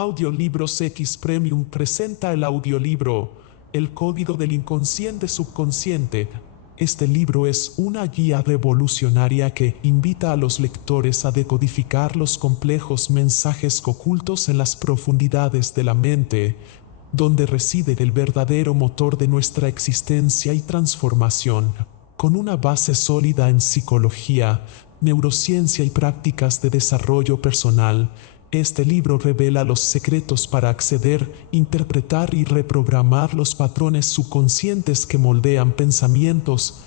Audiolibros X Premium presenta el audiolibro El Código del Inconsciente Subconsciente. Este libro es una guía revolucionaria que invita a los lectores a decodificar los complejos mensajes ocultos en las profundidades de la mente, donde reside el verdadero motor de nuestra existencia y transformación. Con una base sólida en psicología, neurociencia y prácticas de desarrollo personal, este libro revela los secretos para acceder, interpretar y reprogramar los patrones subconscientes que moldean pensamientos,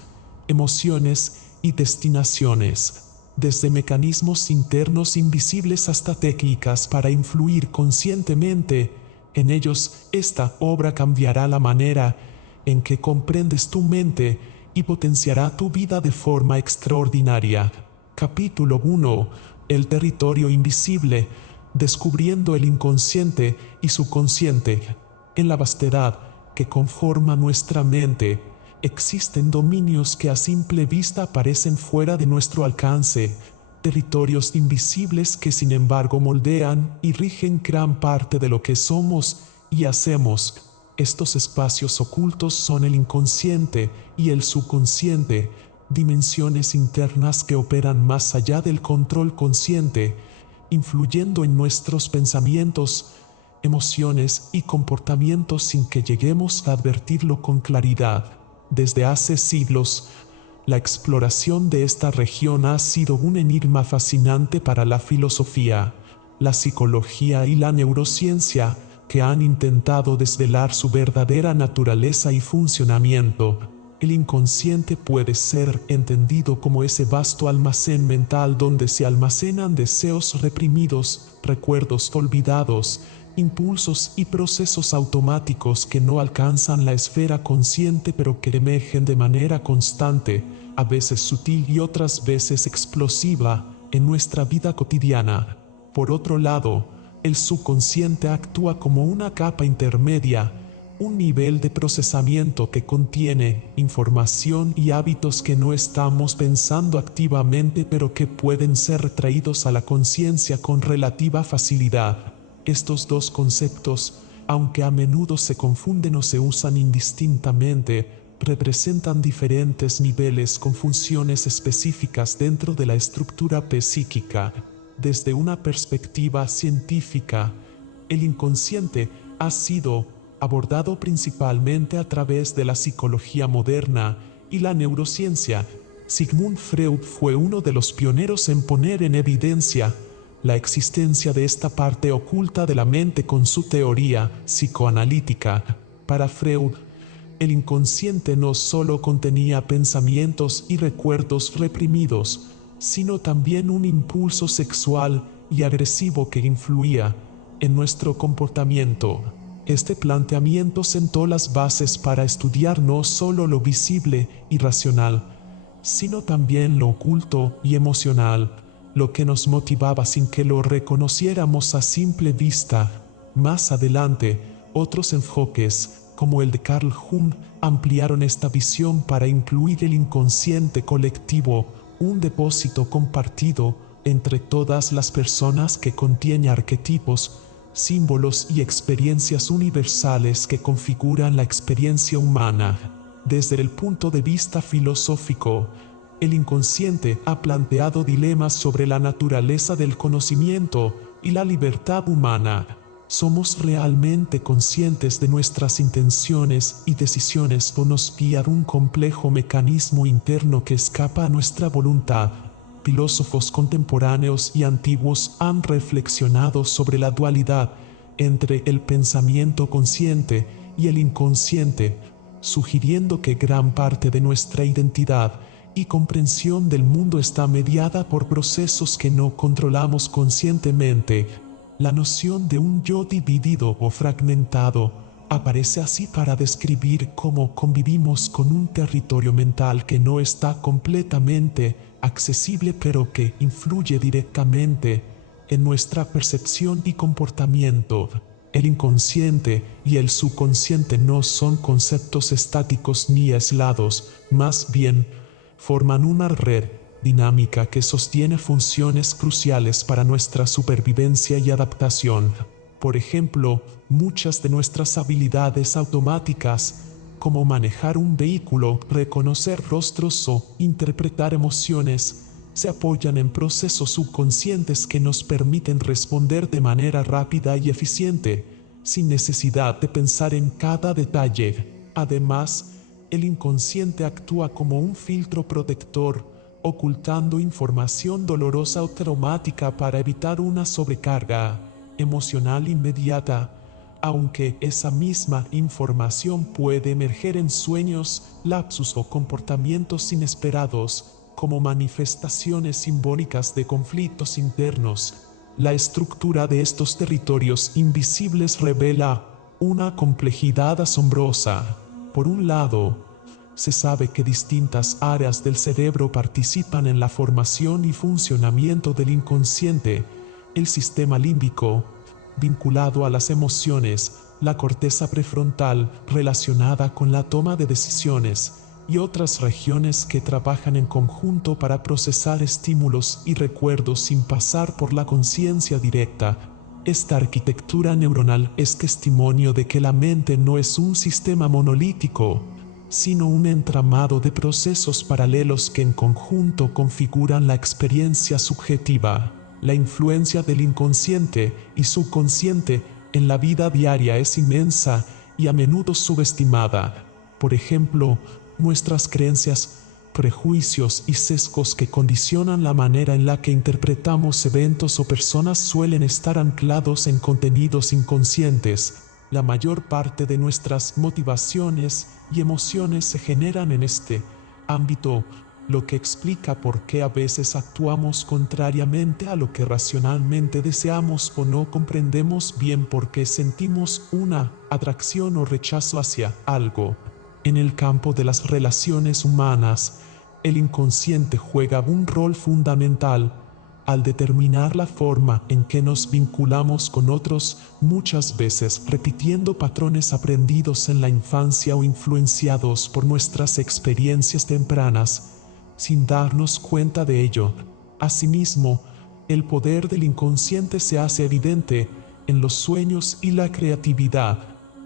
emociones y destinaciones, desde mecanismos internos invisibles hasta técnicas para influir conscientemente en ellos. Esta obra cambiará la manera en que comprendes tu mente y potenciará tu vida de forma extraordinaria. Capítulo 1. El territorio invisible. Descubriendo el inconsciente y subconsciente. En la vastedad que conforma nuestra mente, existen dominios que a simple vista parecen fuera de nuestro alcance, territorios invisibles que sin embargo moldean y rigen gran parte de lo que somos y hacemos. Estos espacios ocultos son el inconsciente y el subconsciente, dimensiones internas que operan más allá del control consciente, influyendo en nuestros pensamientos, emociones y comportamientos sin que lleguemos a advertirlo con claridad. Desde hace siglos, la exploración de esta región ha sido un enigma fascinante para la filosofía, la psicología y la neurociencia, que han intentado desvelar su verdadera naturaleza y funcionamiento. El inconsciente puede ser entendido como ese vasto almacén mental donde se almacenan deseos reprimidos, recuerdos olvidados, impulsos y procesos automáticos que no alcanzan la esfera consciente pero que emergen de manera constante, a veces sutil y otras veces explosiva, en nuestra vida cotidiana. Por otro lado, el subconsciente actúa como una capa intermedia, un nivel de procesamiento que contiene información y hábitos que no estamos pensando activamente pero que pueden ser traídos a la conciencia con relativa facilidad. Estos dos conceptos, aunque a menudo se confunden o se usan indistintamente, representan diferentes niveles con funciones específicas dentro de la estructura psíquica. Desde una perspectiva científica, el inconsciente ha sido abordado principalmente a través de la psicología moderna y la neurociencia. Sigmund Freud fue uno de los pioneros en poner en evidencia la existencia de esta parte oculta de la mente con su teoría psicoanalítica. Para Freud, el inconsciente no solo contenía pensamientos y recuerdos reprimidos, sino también un impulso sexual y agresivo que influía en nuestro comportamiento. Este planteamiento sentó las bases para estudiar no solo lo visible y racional, sino también lo oculto y emocional, lo que nos motivaba sin que lo reconociéramos a simple vista. Más adelante, otros enfoques, como el de Carl Jung, ampliaron esta visión para incluir el inconsciente colectivo, un depósito compartido entre todas las personas que contiene arquetipos, símbolos y experiencias universales que configuran la experiencia humana. Desde el punto de vista filosófico, el inconsciente ha planteado dilemas sobre la naturaleza del conocimiento y la libertad humana. ¿Somos realmente conscientes de nuestras intenciones y decisiones o nos guía un complejo mecanismo interno que escapa a nuestra voluntad? Filósofos contemporáneos y antiguos han reflexionado sobre la dualidad entre el pensamiento consciente y el inconsciente, sugiriendo que gran parte de nuestra identidad y comprensión del mundo está mediada por procesos que no controlamos conscientemente. La noción de un yo dividido o fragmentado aparece así para describir cómo convivimos con un territorio mental que no está completamente accesible pero que influye directamente en nuestra percepción y comportamiento. El inconsciente y el subconsciente no son conceptos estáticos ni aislados, más bien forman una red dinámica que sostiene funciones cruciales para nuestra supervivencia y adaptación. Por ejemplo, muchas de nuestras habilidades automáticas, como manejar un vehículo, reconocer rostros o interpretar emociones, se apoyan en procesos subconscientes que nos permiten responder de manera rápida y eficiente, sin necesidad de pensar en cada detalle. Además, el inconsciente actúa como un filtro protector, ocultando información dolorosa o traumática para evitar una sobrecarga emocional inmediata, aunque esa misma información puede emerger en sueños, lapsus o comportamientos inesperados, como manifestaciones simbólicas de conflictos internos. La estructura de estos territorios invisibles revela una complejidad asombrosa. Por un lado, se sabe que distintas áreas del cerebro participan en la formación y funcionamiento del inconsciente: el sistema límbico, vinculado a las emociones; la corteza prefrontal, relacionada con la toma de decisiones; y otras regiones que trabajan en conjunto para procesar estímulos y recuerdos sin pasar por la conciencia directa. Esta arquitectura neuronal es testimonio de que la mente no es un sistema monolítico, sino un entramado de procesos paralelos que en conjunto configuran la experiencia subjetiva. La influencia del inconsciente y subconsciente en la vida diaria es inmensa y a menudo subestimada. Por ejemplo, nuestras creencias, prejuicios y sesgos que condicionan la manera en la que interpretamos eventos o personas suelen estar anclados en contenidos inconscientes. La mayor parte de nuestras motivaciones y emociones se generan en este ámbito, lo que explica por qué a veces actuamos contrariamente a lo que racionalmente deseamos o no comprendemos bien por qué sentimos una atracción o rechazo hacia algo. En el campo de las relaciones humanas, el inconsciente juega un rol fundamental al determinar la forma en que nos vinculamos con otros, muchas veces repitiendo patrones aprendidos en la infancia o influenciados por nuestras experiencias tempranas, sin darnos cuenta de ello. Asimismo, el poder del inconsciente se hace evidente en los sueños y la creatividad.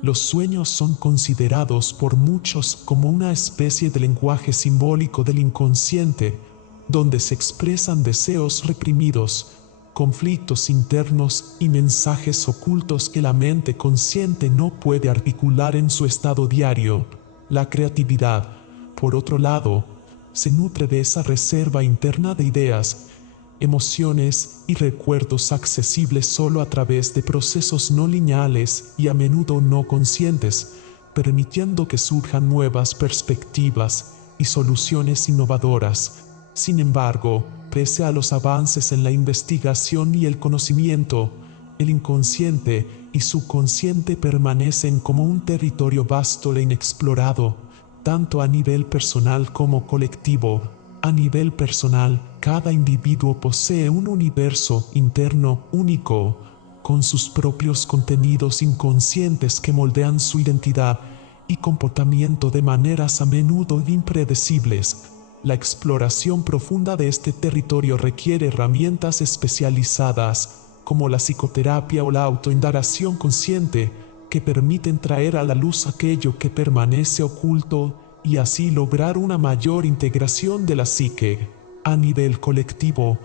Los sueños son considerados por muchos como una especie de lenguaje simbólico del inconsciente, donde se expresan deseos reprimidos, conflictos internos y mensajes ocultos que la mente consciente no puede articular en su estado diario. La creatividad, por otro lado, se nutre de esa reserva interna de ideas, emociones y recuerdos accesibles solo a través de procesos no lineales y a menudo no conscientes, permitiendo que surjan nuevas perspectivas y soluciones innovadoras. Sin embargo, pese a los avances en la investigación y el conocimiento, el inconsciente y subconsciente permanecen como un territorio vasto e inexplorado, tanto a nivel personal como colectivo. A nivel personal, cada individuo posee un universo interno único, con sus propios contenidos inconscientes que moldean su identidad y comportamiento de maneras a menudo impredecibles. La exploración profunda de este territorio requiere herramientas especializadas, como la psicoterapia o la autoindagación consciente, que permiten traer a la luz aquello que permanece oculto y así lograr una mayor integración de la psique. A nivel colectivo,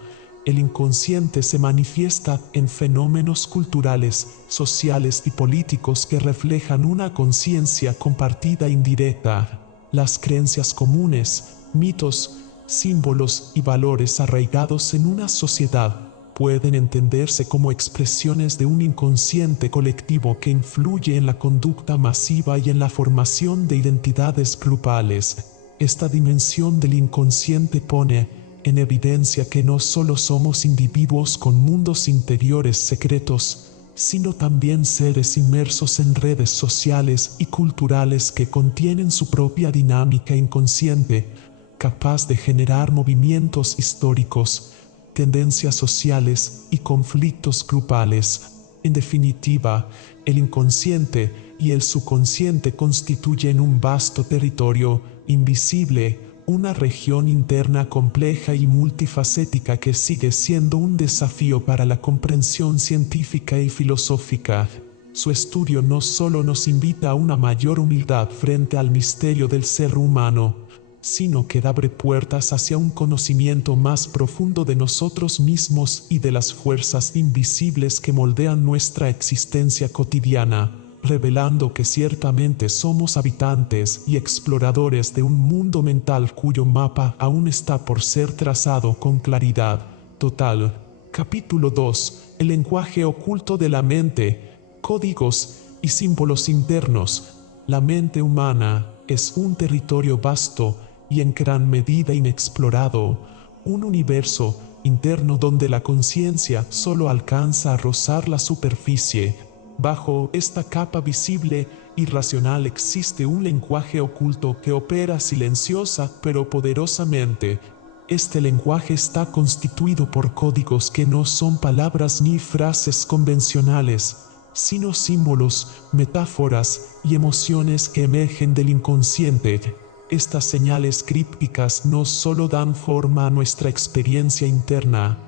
el inconsciente se manifiesta en fenómenos culturales, sociales y políticos que reflejan una conciencia compartida indirecta. Las creencias comunes, mitos, símbolos y valores arraigados en una sociedad pueden entenderse como expresiones de un inconsciente colectivo que influye en la conducta masiva y en la formación de identidades grupales. Esta dimensión del inconsciente pone en evidencia que no solo somos individuos con mundos interiores secretos, sino también seres inmersos en redes sociales y culturales que contienen su propia dinámica inconsciente, capaz de generar movimientos históricos, tendencias sociales y conflictos grupales. En definitiva, el inconsciente y el subconsciente constituyen un vasto territorio invisible, una región interna compleja y multifacética que sigue siendo un desafío para la comprensión científica y filosófica. Su estudio no solo nos invita a una mayor humildad frente al misterio del ser humano, sino que abre puertas hacia un conocimiento más profundo de nosotros mismos y de las fuerzas invisibles que moldean nuestra existencia cotidiana, revelando que ciertamente somos habitantes y exploradores de un mundo mental cuyo mapa aún está por ser trazado con claridad total. Capítulo 2. El lenguaje oculto de la mente, códigos y símbolos internos. La mente humana es un territorio vasto y en gran medida inexplorado, un universo interno donde la conciencia solo alcanza a rozar la superficie. Bajo esta capa visible y racional existe un lenguaje oculto que opera silenciosa pero poderosamente. Este lenguaje está constituido por códigos que no son palabras ni frases convencionales, sino símbolos, metáforas y emociones que emergen del inconsciente. Estas señales crípticas no solo dan forma a nuestra experiencia interna,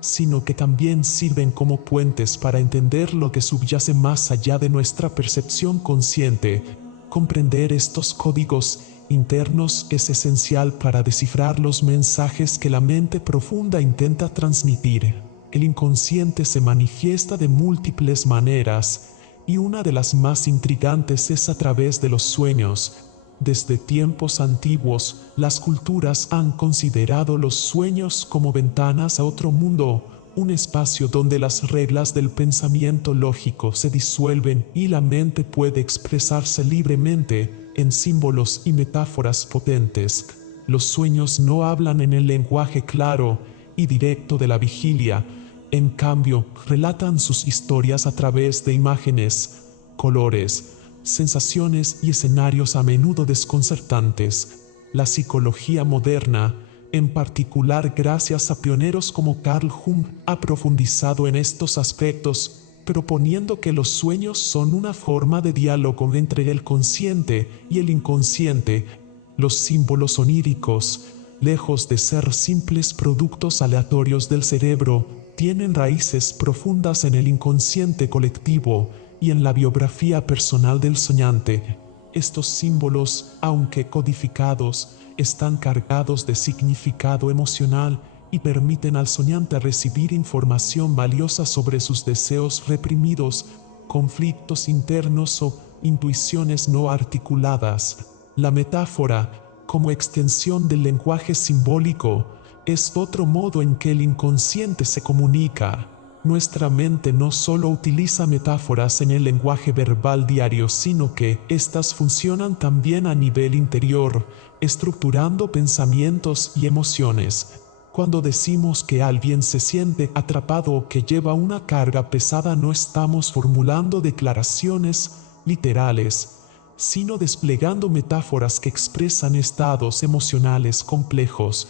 sino que también sirven como puentes para entender lo que subyace más allá de nuestra percepción consciente. Comprender estos códigos internos es esencial para descifrar los mensajes que la mente profunda intenta transmitir. El inconsciente se manifiesta de múltiples maneras, y una de las más intrigantes es a través de los sueños. Desde tiempos antiguos, las culturas han considerado los sueños como ventanas a otro mundo, un espacio donde las reglas del pensamiento lógico se disuelven y la mente puede expresarse libremente en símbolos y metáforas potentes. Los sueños no hablan en el lenguaje claro y directo de la vigilia, en cambio, relatan sus historias a través de imágenes, colores, sensaciones y escenarios a menudo desconcertantes. La psicología moderna, en particular gracias a pioneros como Carl Jung, ha profundizado en estos aspectos, proponiendo que los sueños son una forma de diálogo entre el consciente y el inconsciente. Los símbolos oníricos, lejos de ser simples productos aleatorios del cerebro, tienen raíces profundas en el inconsciente colectivo y en la biografía personal del soñante. Estos símbolos, aunque codificados, están cargados de significado emocional y permiten al soñante recibir información valiosa sobre sus deseos reprimidos, conflictos internos o intuiciones no articuladas. La metáfora, como extensión del lenguaje simbólico, es otro modo en que el inconsciente se comunica. Nuestra mente no solo utiliza metáforas en el lenguaje verbal diario, sino que éstas funcionan también a nivel interior, estructurando pensamientos y emociones. Cuando decimos que alguien se siente atrapado o que lleva una carga pesada, no estamos formulando declaraciones literales, sino desplegando metáforas que expresan estados emocionales complejos.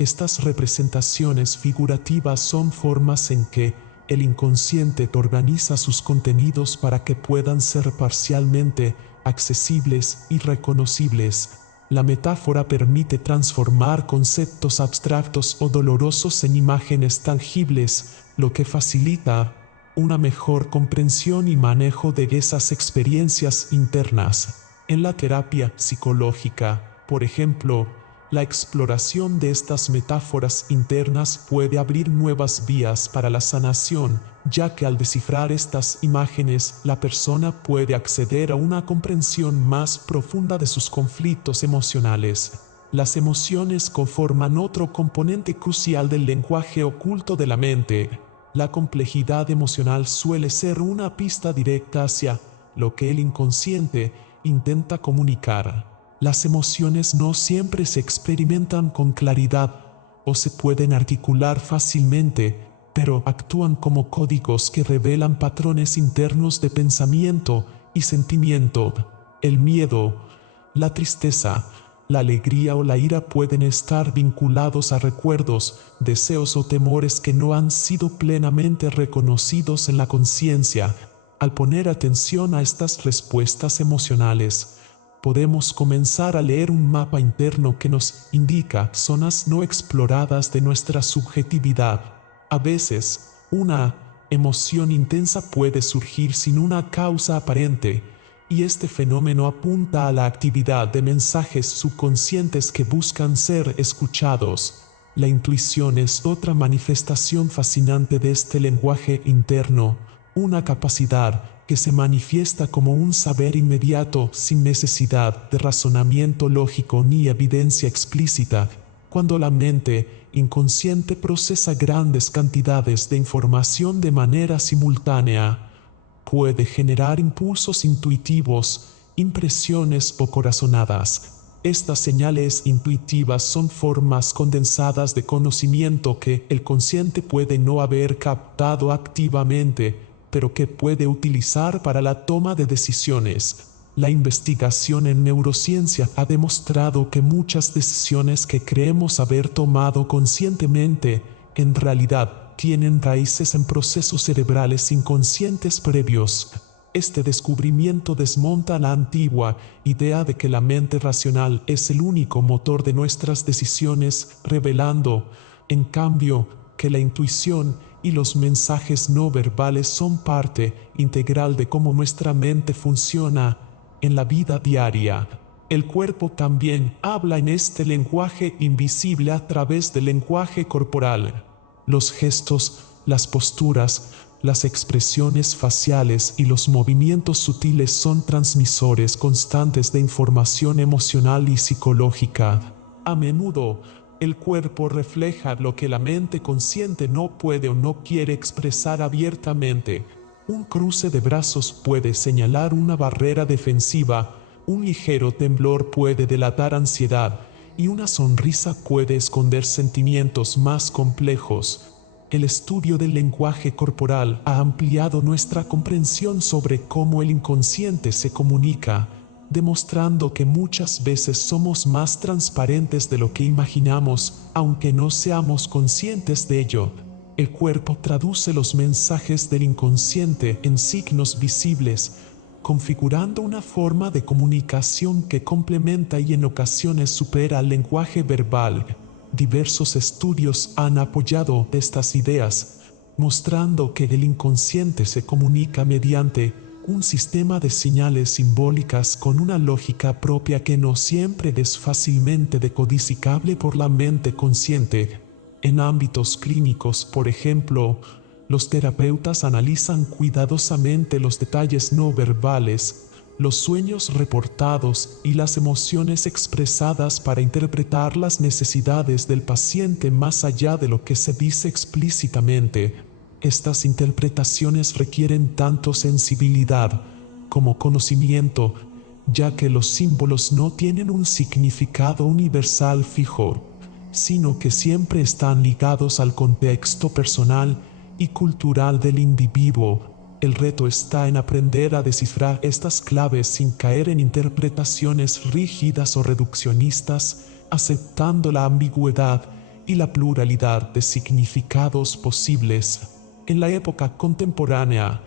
Estas representaciones figurativas son formas en que el inconsciente organiza sus contenidos para que puedan ser parcialmente accesibles y reconocibles. La metáfora permite transformar conceptos abstractos o dolorosos en imágenes tangibles, lo que facilita una mejor comprensión y manejo de esas experiencias internas. En la terapia psicológica, por ejemplo, la exploración de estas metáforas internas puede abrir nuevas vías para la sanación, ya que al descifrar estas imágenes, la persona puede acceder a una comprensión más profunda de sus conflictos emocionales. Las emociones conforman otro componente crucial del lenguaje oculto de la mente. La complejidad emocional suele ser una pista directa hacia lo que el inconsciente intenta comunicar. Las emociones no siempre se experimentan con claridad o se pueden articular fácilmente, pero actúan como códigos que revelan patrones internos de pensamiento y sentimiento. El miedo, la tristeza, la alegría o la ira pueden estar vinculados a recuerdos, deseos o temores que no han sido plenamente reconocidos en la conciencia. Al poner atención a estas respuestas emocionales, podemos comenzar a leer un mapa interno que nos indica zonas no exploradas de nuestra subjetividad. A veces, una emoción intensa puede surgir sin una causa aparente, y este fenómeno apunta a la actividad de mensajes subconscientes que buscan ser escuchados. La intuición es otra manifestación fascinante de este lenguaje interno, una capacidad que se manifiesta como un saber inmediato sin necesidad de razonamiento lógico ni evidencia explícita. Cuando la mente inconsciente procesa grandes cantidades de información de manera simultánea, puede generar impulsos intuitivos, impresiones o corazonadas. Estas señales intuitivas son formas condensadas de conocimiento que el consciente puede no haber captado activamente, pero que puede utilizar para la toma de decisiones. La investigación en neurociencia ha demostrado que muchas decisiones que creemos haber tomado conscientemente, en realidad tienen raíces en procesos cerebrales inconscientes previos. Este descubrimiento desmonta la antigua idea de que la mente racional es el único motor de nuestras decisiones, revelando, en cambio, que la intuición y los mensajes no verbales son parte integral de cómo nuestra mente funciona en la vida diaria. El cuerpo también habla en este lenguaje invisible a través del lenguaje corporal. Los gestos, las posturas, las expresiones faciales y los movimientos sutiles son transmisores constantes de información emocional y psicológica. A menudo, el cuerpo refleja lo que la mente consciente no puede o no quiere expresar abiertamente. Un cruce de brazos puede señalar una barrera defensiva, un ligero temblor puede delatar ansiedad, y una sonrisa puede esconder sentimientos más complejos. El estudio del lenguaje corporal ha ampliado nuestra comprensión sobre cómo el inconsciente se comunica, demostrando que muchas veces somos más transparentes de lo que imaginamos, aunque no seamos conscientes de ello. El cuerpo traduce los mensajes del inconsciente en signos visibles, configurando una forma de comunicación que complementa y en ocasiones supera al lenguaje verbal. Diversos estudios han apoyado estas ideas, mostrando que el inconsciente se comunica mediante un sistema de señales simbólicas con una lógica propia que no siempre es fácilmente decodificable por la mente consciente. En ámbitos clínicos, por ejemplo, los terapeutas analizan cuidadosamente los detalles no verbales, los sueños reportados y las emociones expresadas para interpretar las necesidades del paciente más allá de lo que se dice explícitamente. Estas interpretaciones requieren tanto sensibilidad como conocimiento, ya que los símbolos no tienen un significado universal fijo, sino que siempre están ligados al contexto personal y cultural del individuo. El reto está en aprender a descifrar estas claves sin caer en interpretaciones rígidas o reduccionistas, aceptando la ambigüedad y la pluralidad de significados posibles. En la época contemporánea,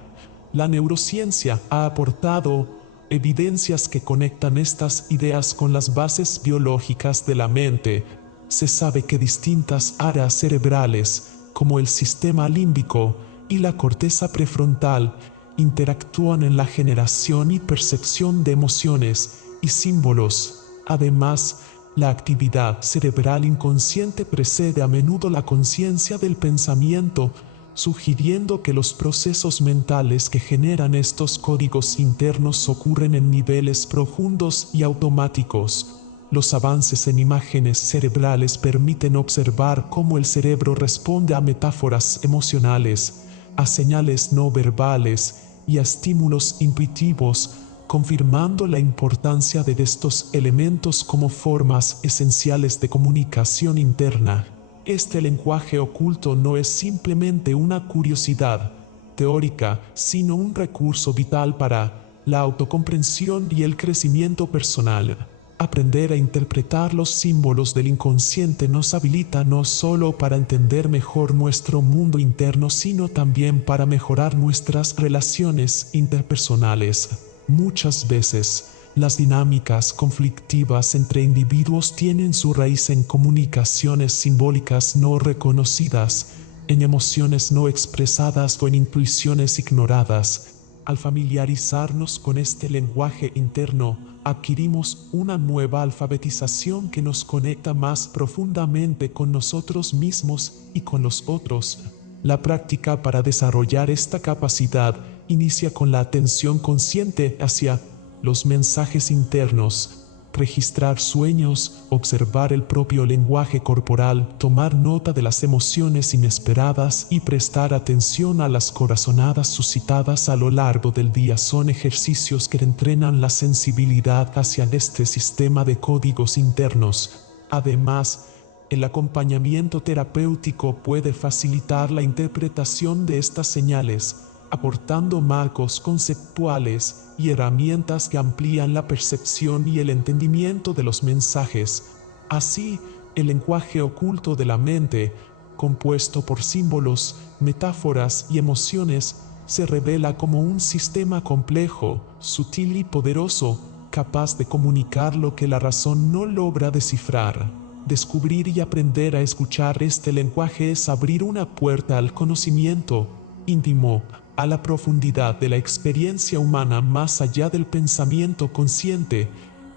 la neurociencia ha aportado evidencias que conectan estas ideas con las bases biológicas de la mente. Se sabe que distintas áreas cerebrales, como el sistema límbico y la corteza prefrontal, interactúan en la generación y percepción de emociones y símbolos. Además, la actividad cerebral inconsciente precede a menudo la conciencia del pensamiento, sugiriendo que los procesos mentales que generan estos códigos internos ocurren en niveles profundos y automáticos. Los avances en imágenes cerebrales permiten observar cómo el cerebro responde a metáforas emocionales, a señales no verbales y a estímulos intuitivos, confirmando la importancia de estos elementos como formas esenciales de comunicación interna. Este lenguaje oculto no es simplemente una curiosidad teórica, sino un recurso vital para la autocomprensión y el crecimiento personal. Aprender a interpretar los símbolos del inconsciente nos habilita no solo para entender mejor nuestro mundo interno, sino también para mejorar nuestras relaciones interpersonales. Muchas veces, Las dinámicas conflictivas entre individuos tienen su raíz en comunicaciones simbólicas no reconocidas, en emociones no expresadas o en intuiciones ignoradas. Al familiarizarnos con este lenguaje interno, adquirimos una nueva alfabetización que nos conecta más profundamente con nosotros mismos y con los otros. La práctica para desarrollar esta capacidad inicia con la atención consciente hacia los mensajes internos, registrar sueños, observar el propio lenguaje corporal, tomar nota de las emociones inesperadas y prestar atención a las corazonadas suscitadas a lo largo del día son ejercicios que entrenan la sensibilidad hacia este sistema de códigos internos. Además, el acompañamiento terapéutico puede facilitar la interpretación de estas señales, aportando marcos conceptuales y herramientas que amplían la percepción y el entendimiento de los mensajes. Así, el lenguaje oculto de la mente, compuesto por símbolos, metáforas y emociones, se revela como un sistema complejo, sutil y poderoso, capaz de comunicar lo que la razón no logra descifrar. Descubrir y aprender a escuchar este lenguaje es abrir una puerta al conocimiento íntimo, a la profundidad de la experiencia humana más allá del pensamiento consciente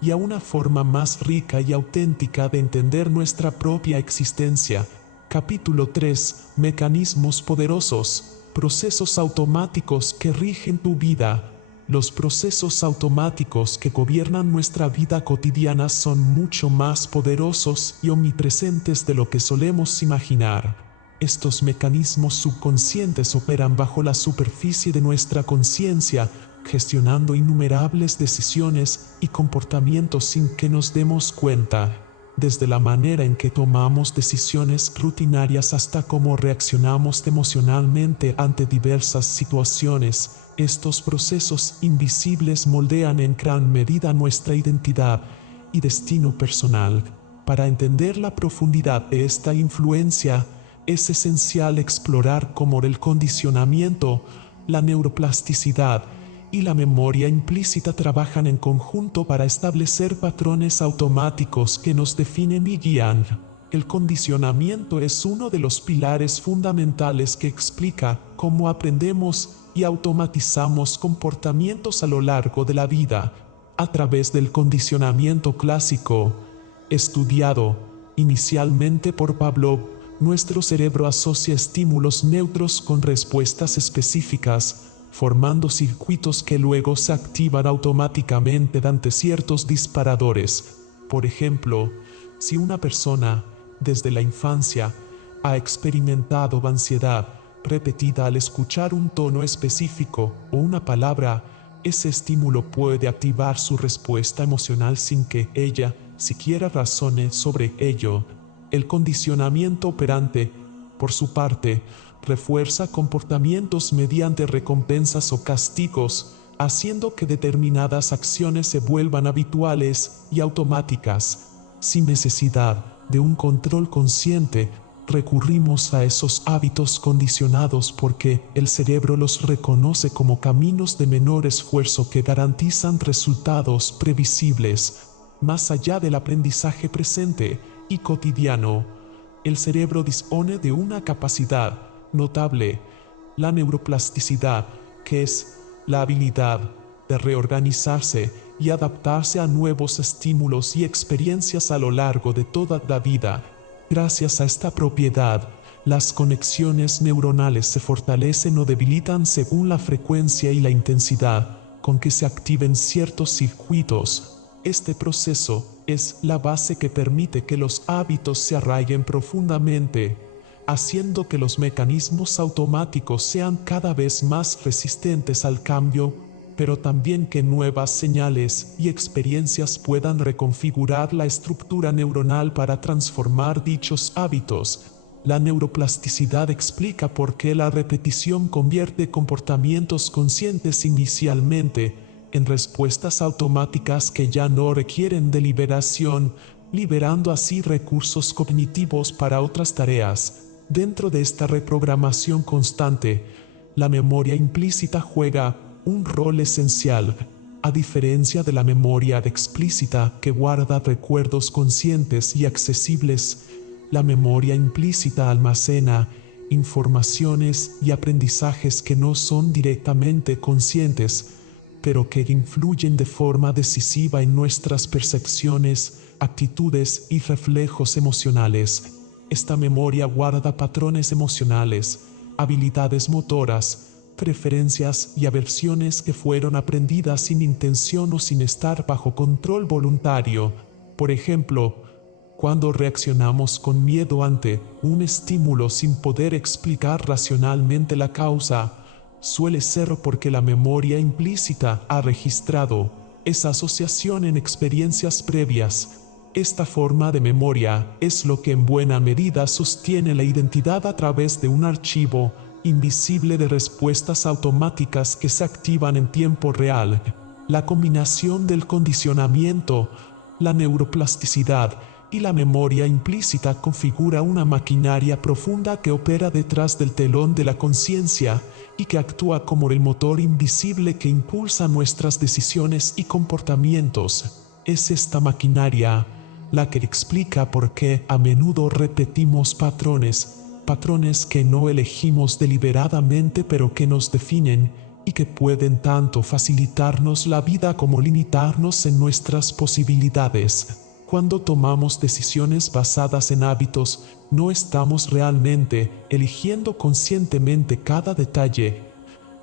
y a una forma más rica y auténtica de entender nuestra propia existencia. Capítulo 3. Mecanismos poderosos. Procesos automáticos que rigen tu vida. Los procesos automáticos que gobiernan nuestra vida cotidiana son mucho más poderosos y omnipresentes de lo que solemos imaginar. Estos mecanismos subconscientes operan bajo la superficie de nuestra conciencia, gestionando innumerables decisiones y comportamientos sin que nos demos cuenta. Desde la manera en que tomamos decisiones rutinarias hasta cómo reaccionamos emocionalmente ante diversas situaciones, estos procesos invisibles moldean en gran medida nuestra identidad y destino personal. Para entender la profundidad de esta influencia, es esencial explorar cómo el condicionamiento, la neuroplasticidad y la memoria implícita trabajan en conjunto para establecer patrones automáticos que nos definen y guían. El condicionamiento es uno de los pilares fundamentales que explica cómo aprendemos y automatizamos comportamientos a lo largo de la vida. A través del condicionamiento clásico, estudiado inicialmente por Pavlov, nuestro cerebro asocia estímulos neutros con respuestas específicas, formando circuitos que luego se activan automáticamente ante ciertos disparadores. Por ejemplo, si una persona, desde la infancia, ha experimentado ansiedad repetida al escuchar un tono específico o una palabra, ese estímulo puede activar su respuesta emocional sin que ella siquiera razone sobre ello. El condicionamiento operante, por su parte, refuerza comportamientos mediante recompensas o castigos, haciendo que determinadas acciones se vuelvan habituales y automáticas. Sin necesidad de un control consciente, recurrimos a esos hábitos condicionados porque el cerebro los reconoce como caminos de menor esfuerzo que garantizan resultados previsibles. Más allá del aprendizaje presente y cotidiano, el cerebro dispone de una capacidad notable, la neuroplasticidad, que es la habilidad de reorganizarse y adaptarse a nuevos estímulos y experiencias a lo largo de toda la vida. Gracias a esta propiedad, las conexiones neuronales se fortalecen o debilitan según la frecuencia y la intensidad con que se activen ciertos circuitos. Este proceso es la base que permite que los hábitos se arraiguen profundamente, haciendo que los mecanismos automáticos sean cada vez más resistentes al cambio, pero también que nuevas señales y experiencias puedan reconfigurar la estructura neuronal para transformar dichos hábitos. La neuroplasticidad explica por qué la repetición convierte comportamientos conscientes inicialmente en respuestas automáticas que ya no requieren deliberación, liberando así recursos cognitivos para otras tareas. Dentro de esta reprogramación constante, la memoria implícita juega un rol esencial. A diferencia de la memoria explícita que guarda recuerdos conscientes y accesibles, la memoria implícita almacena informaciones y aprendizajes que no son directamente conscientes, pero que influyen de forma decisiva en nuestras percepciones, actitudes y reflejos emocionales. Esta memoria guarda patrones emocionales, habilidades motoras, preferencias y aversiones que fueron aprendidas sin intención o sin estar bajo control voluntario. Por ejemplo, cuando reaccionamos con miedo ante un estímulo sin poder explicar racionalmente la causa, suele ser porque la memoria implícita ha registrado esa asociación en experiencias previas. Esta forma de memoria es lo que en buena medida sostiene la identidad a través de un archivo invisible de respuestas automáticas que se activan en tiempo real. La combinación del condicionamiento, la neuroplasticidad y la memoria implícita configura una maquinaria profunda que opera detrás del telón de la conciencia y que actúa como el motor invisible que impulsa nuestras decisiones y comportamientos. Es esta maquinaria la que explica por qué a menudo repetimos patrones que no elegimos deliberadamente pero que nos definen y que pueden tanto facilitarnos la vida como limitarnos en nuestras posibilidades. Cuando tomamos decisiones basadas en hábitos, no estamos realmente eligiendo conscientemente cada detalle,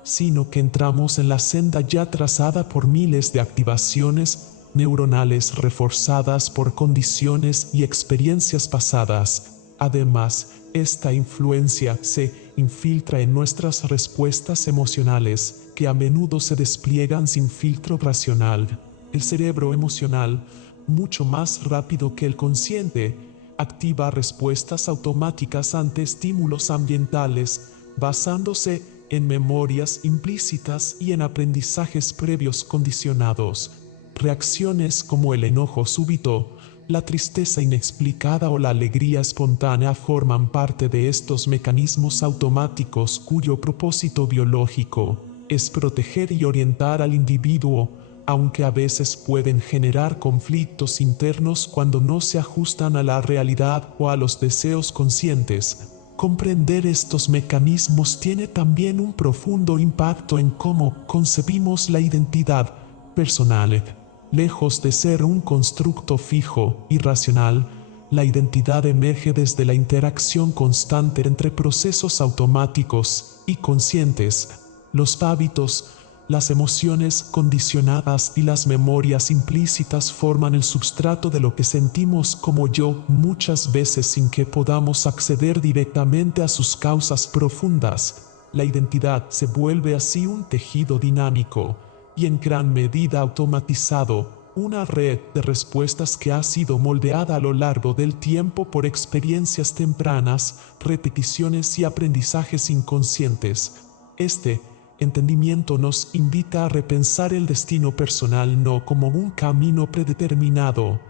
sino que entramos en la senda ya trazada por miles de activaciones neuronales reforzadas por condiciones y experiencias pasadas. Además, esta influencia se infiltra en nuestras respuestas emocionales, que a menudo se despliegan sin filtro racional. El cerebro emocional, mucho más rápido que el consciente, activa respuestas automáticas ante estímulos ambientales, basándose en memorias implícitas y en aprendizajes previos condicionados. Reacciones como el enojo súbito, la tristeza inexplicada o la alegría espontánea forman parte de estos mecanismos automáticos cuyo propósito biológico es proteger y orientar al individuo, aunque a veces pueden generar conflictos internos cuando no se ajustan a la realidad o a los deseos conscientes. Comprender estos mecanismos tiene también un profundo impacto en cómo concebimos la identidad personal. Lejos de ser un constructo fijo y racional, la identidad emerge desde la interacción constante entre procesos automáticos y conscientes. Los hábitos, las emociones condicionadas y las memorias implícitas forman el substrato de lo que sentimos como yo, muchas veces sin que podamos acceder directamente a sus causas profundas. La identidad se vuelve así un tejido dinámico y en gran medida automatizado, una red de respuestas que ha sido moldeada a lo largo del tiempo por experiencias tempranas, repeticiones y aprendizajes inconscientes. Este entendimiento nos invita a repensar el destino personal no como un camino predeterminado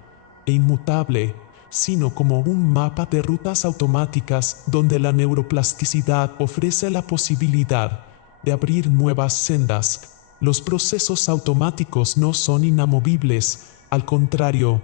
e inmutable, sino como un mapa de rutas automáticas donde la neuroplasticidad ofrece la posibilidad de abrir nuevas sendas. Los procesos automáticos no son inamovibles, al contrario,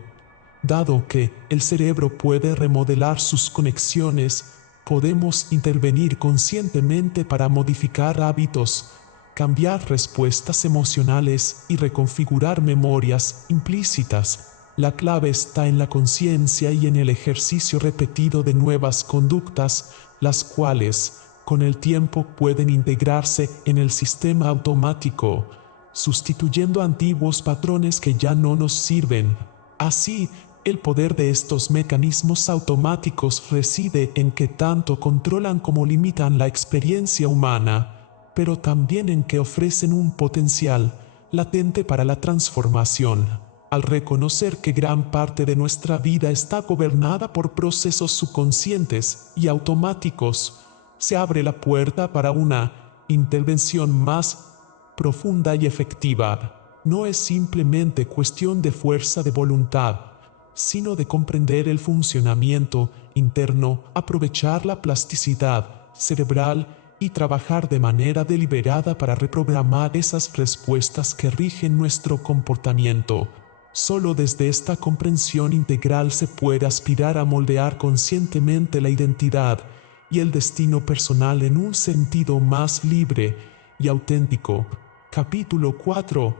dado que el cerebro puede remodelar sus conexiones, podemos intervenir conscientemente para modificar hábitos, cambiar respuestas emocionales y reconfigurar memorias implícitas. La clave está en la conciencia y en el ejercicio repetido de nuevas conductas, las cuales, con el tiempo, pueden integrarse en el sistema automático, sustituyendo antiguos patrones que ya no nos sirven. Así, el poder de estos mecanismos automáticos reside en que tanto controlan como limitan la experiencia humana, pero también en que ofrecen un potencial latente para la transformación. Al reconocer que gran parte de nuestra vida está gobernada por procesos subconscientes y automáticos, se abre la puerta para una intervención más profunda y efectiva. No es simplemente cuestión de fuerza de voluntad, sino de comprender el funcionamiento interno, aprovechar la plasticidad cerebral y trabajar de manera deliberada para reprogramar esas respuestas que rigen nuestro comportamiento. Solo desde esta comprensión integral se puede aspirar a moldear conscientemente la identidad y el destino personal en un sentido más libre y auténtico. Capítulo 4.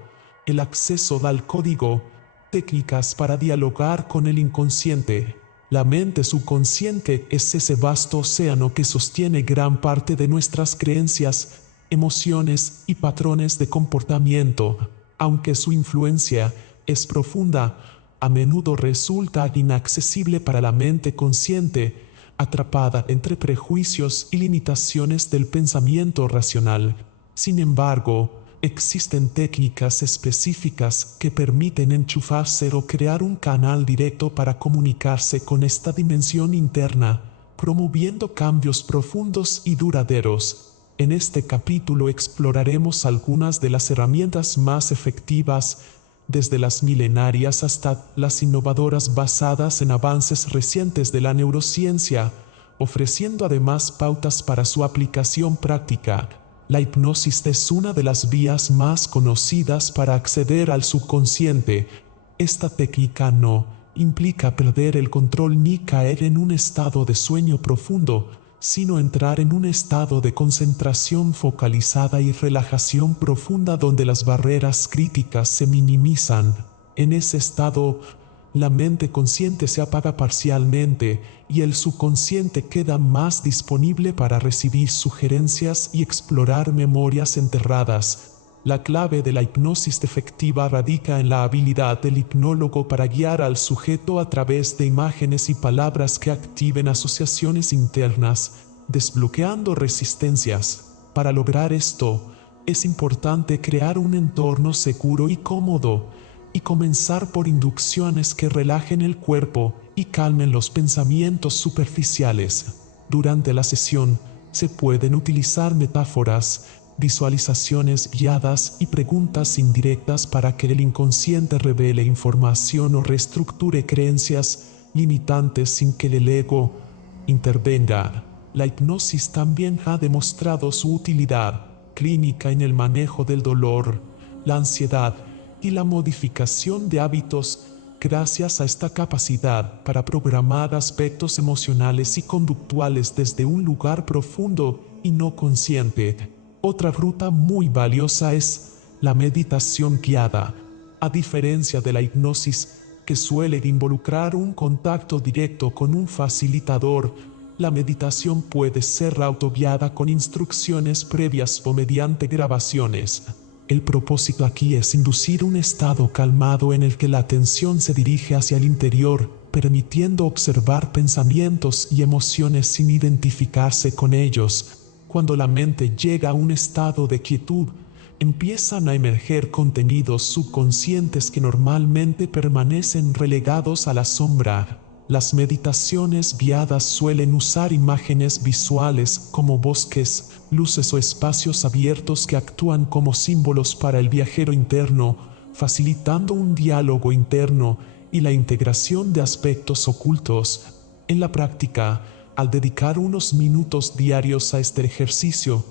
El acceso al código. Técnicas para dialogar con el inconsciente. La mente subconsciente es ese vasto océano que sostiene gran parte de nuestras creencias, emociones y patrones de comportamiento. Aunque su influencia es profunda, a menudo resulta inaccesible para la mente consciente, atrapada entre prejuicios y limitaciones del pensamiento racional. Sin embargo, existen técnicas específicas que permiten enchufarse o crear un canal directo para comunicarse con esta dimensión interna, promoviendo cambios profundos y duraderos. En este capítulo exploraremos algunas de las herramientas más efectivas, desde las milenarias hasta las innovadoras basadas en avances recientes de la neurociencia, ofreciendo además pautas para su aplicación práctica. La hipnosis es una de las vías más conocidas para acceder al subconsciente. Esta técnica no implica perder el control ni caer en un estado de sueño profundo, sino entrar en un estado de concentración focalizada y relajación profunda donde las barreras críticas se minimizan. En ese estado, la mente consciente se apaga parcialmente y el subconsciente queda más disponible para recibir sugerencias y explorar memorias enterradas. La clave de la hipnosis efectiva radica en la habilidad del hipnólogo para guiar al sujeto a través de imágenes y palabras que activen asociaciones internas, desbloqueando resistencias. Para lograr esto, es importante crear un entorno seguro y cómodo, y comenzar por inducciones que relajen el cuerpo y calmen los pensamientos superficiales. Durante la sesión, se pueden utilizar metáforas, visualizaciones guiadas y preguntas indirectas para que el inconsciente revele información o reestructure creencias limitantes sin que el ego intervenga. La hipnosis también ha demostrado su utilidad clínica en el manejo del dolor, la ansiedad y la modificación de hábitos. Gracias a esta capacidad para programar aspectos emocionales y conductuales desde un lugar profundo y no consciente. Otra ruta muy valiosa es la meditación guiada. A diferencia de la hipnosis, que suele involucrar un contacto directo con un facilitador, la meditación puede ser autoguiada con instrucciones previas o mediante grabaciones. El propósito aquí es inducir un estado calmado en el que la atención se dirige hacia el interior, permitiendo observar pensamientos y emociones sin identificarse con ellos. Cuando la mente llega a un estado de quietud, empiezan a emerger contenidos subconscientes que normalmente permanecen relegados a la sombra. Las meditaciones guiadas suelen usar imágenes visuales como bosques, luces o espacios abiertos que actúan como símbolos para el viajero interno, facilitando un diálogo interno y la integración de aspectos ocultos. En la práctica, al dedicar unos minutos diarios a este ejercicio,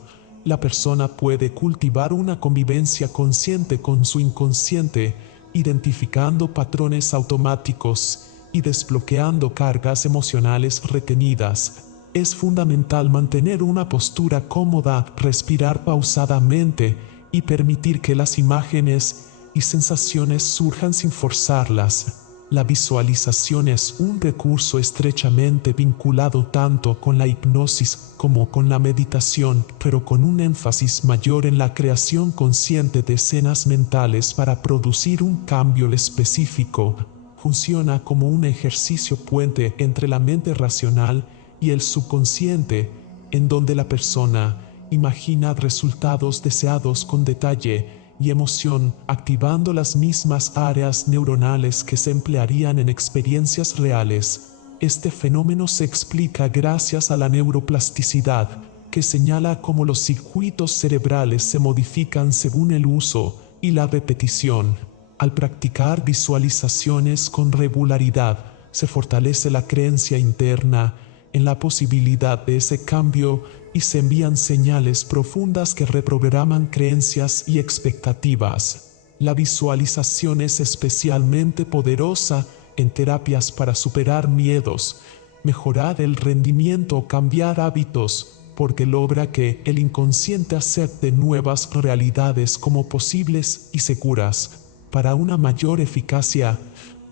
la persona puede cultivar una convivencia consciente con su inconsciente, identificando patrones automáticos y desbloqueando cargas emocionales retenidas. Es fundamental mantener una postura cómoda, respirar pausadamente y permitir que las imágenes y sensaciones surjan sin forzarlas. La visualización es un recurso estrechamente vinculado tanto con la hipnosis como con la meditación, pero con un énfasis mayor en la creación consciente de escenas mentales para producir un cambio específico. Funciona como un ejercicio puente entre la mente racional y el subconsciente, en donde la persona imagina resultados deseados con detalle y emoción, activando las mismas áreas neuronales que se emplearían en experiencias reales. Este fenómeno se explica gracias a la neuroplasticidad, que señala cómo los circuitos cerebrales se modifican según el uso y la repetición. Al practicar visualizaciones con regularidad, se fortalece la creencia interna en la posibilidad de ese cambio y se envían señales profundas que reprograman creencias y expectativas. La visualización es especialmente poderosa en terapias para superar miedos, mejorar el rendimiento o cambiar hábitos, porque logra que el inconsciente acepte nuevas realidades como posibles y seguras. Para una mayor eficacia,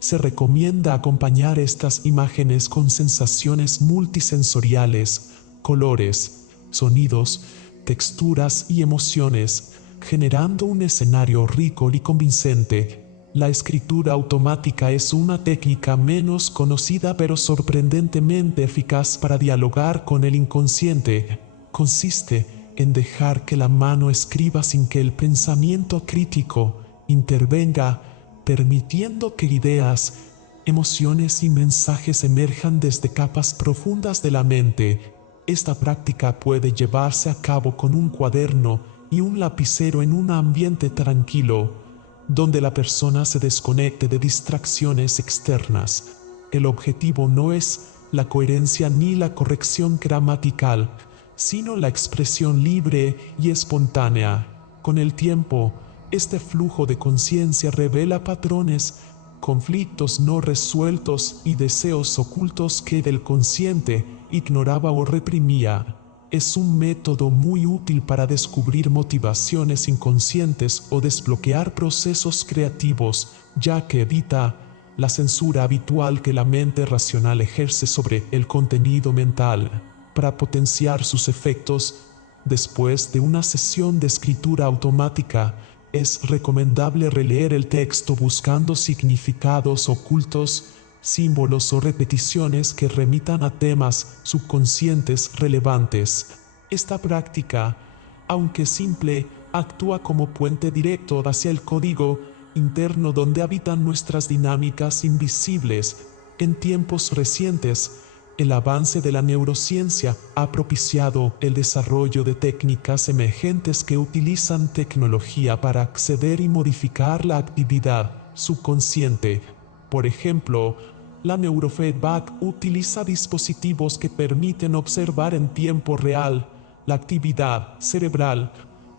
se recomienda acompañar estas imágenes con sensaciones multisensoriales, colores, sonidos, texturas y emociones, generando un escenario rico y convincente. La escritura automática es una técnica menos conocida pero sorprendentemente eficaz para dialogar con el inconsciente. Consiste en dejar que la mano escriba sin que el pensamiento crítico intervenga, permitiendo que ideas, emociones y mensajes emerjan desde capas profundas de la mente. Esta práctica puede llevarse a cabo con un cuaderno y un lapicero en un ambiente tranquilo, donde la persona se desconecte de distracciones externas. El objetivo no es la coherencia ni la corrección gramatical, sino la expresión libre y espontánea. Con el tiempo, este flujo de conciencia revela patrones, conflictos no resueltos y deseos ocultos que el consciente ignoraba o reprimía. Es un método muy útil para descubrir motivaciones inconscientes o desbloquear procesos creativos, ya que evita la censura habitual que la mente racional ejerce sobre el contenido mental. Para potenciar sus efectos, después de una sesión de escritura automática, es recomendable releer el texto buscando significados ocultos, símbolos o repeticiones que remitan a temas subconscientes relevantes. Esta práctica, aunque simple, actúa como puente directo hacia el código interno donde habitan nuestras dinámicas invisibles. En tiempos recientes, el avance de la neurociencia ha propiciado el desarrollo de técnicas emergentes que utilizan tecnología para acceder y modificar la actividad subconsciente. Por ejemplo, la neurofeedback utiliza dispositivos que permiten observar en tiempo real la actividad cerebral,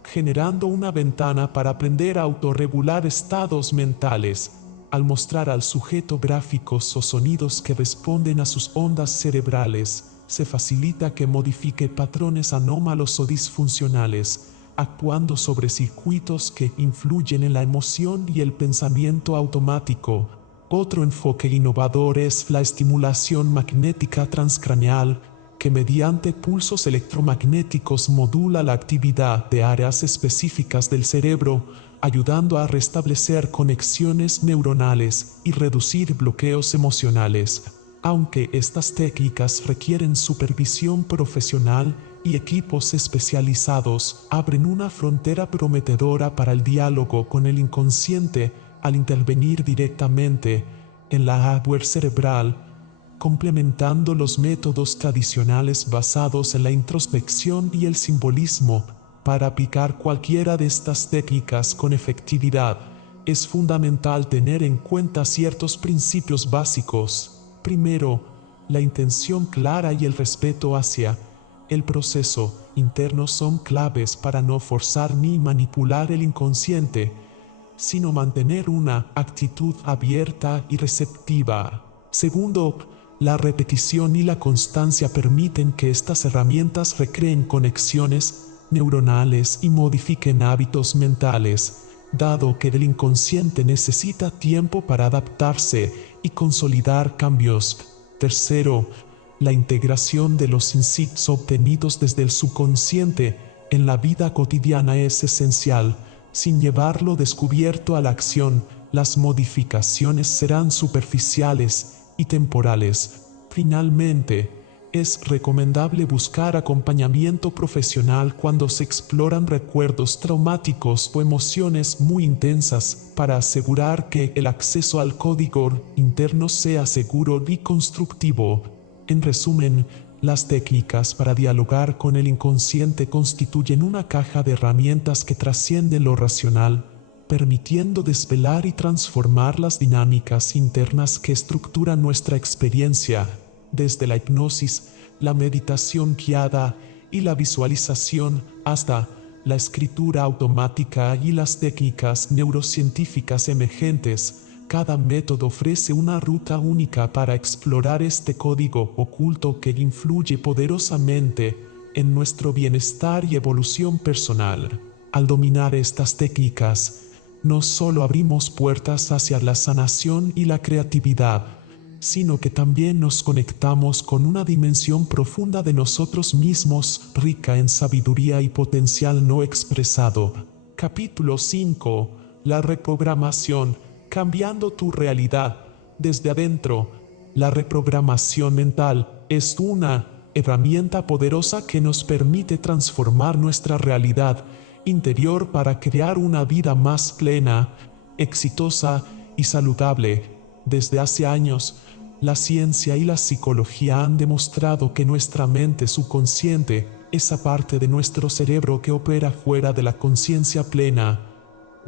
generando una ventana para aprender a autorregular estados mentales. Al mostrar al sujeto gráficos o sonidos que responden a sus ondas cerebrales, se facilita que modifique patrones anómalos o disfuncionales, actuando sobre circuitos que influyen en la emoción y el pensamiento automático. Otro enfoque innovador es la estimulación magnética transcraneal, que mediante pulsos electromagnéticos modula la actividad de áreas específicas del cerebro, ayudando a restablecer conexiones neuronales y reducir bloqueos emocionales. Aunque estas técnicas requieren supervisión profesional y equipos especializados, abren una frontera prometedora para el diálogo con el inconsciente al intervenir directamente en la hardware cerebral, complementando los métodos tradicionales basados en la introspección y el simbolismo. Para aplicar cualquiera de estas técnicas con efectividad, es fundamental tener en cuenta ciertos principios básicos. Primero, la intención clara y el respeto hacia el proceso interno son claves para no forzar ni manipular el inconsciente, sino mantener una actitud abierta y receptiva. Segundo, la repetición y la constancia permiten que estas herramientas recreen conexiones neuronales y modifiquen hábitos mentales, dado que el inconsciente necesita tiempo para adaptarse y consolidar cambios. Tercero, la integración de los insights obtenidos desde el subconsciente en la vida cotidiana es esencial. Sin llevarlo descubierto a la acción, las modificaciones serán superficiales y temporales. Finalmente, es recomendable buscar acompañamiento profesional cuando se exploran recuerdos traumáticos o emociones muy intensas para asegurar que el acceso al código interno sea seguro y constructivo. En resumen, las técnicas para dialogar con el inconsciente constituyen una caja de herramientas que trascienden lo racional, permitiendo desvelar y transformar las dinámicas internas que estructuran nuestra experiencia. Desde la hipnosis, la meditación guiada y la visualización, hasta la escritura automática y las técnicas neurocientíficas emergentes. Cada método ofrece una ruta única para explorar este código oculto que influye poderosamente en nuestro bienestar y evolución personal. Al dominar estas técnicas, no solo abrimos puertas hacia la sanación y la creatividad, sino que también nos conectamos con una dimensión profunda de nosotros mismos, rica en sabiduría y potencial no expresado. Capítulo 5. La reprogramación, cambiando tu realidad desde adentro. La reprogramación mental es una herramienta poderosa que nos permite transformar nuestra realidad interior para crear una vida más plena, exitosa y saludable. Desde hace años, la ciencia y la psicología han demostrado que nuestra mente subconsciente, esa parte de nuestro cerebro que opera fuera de la conciencia plena,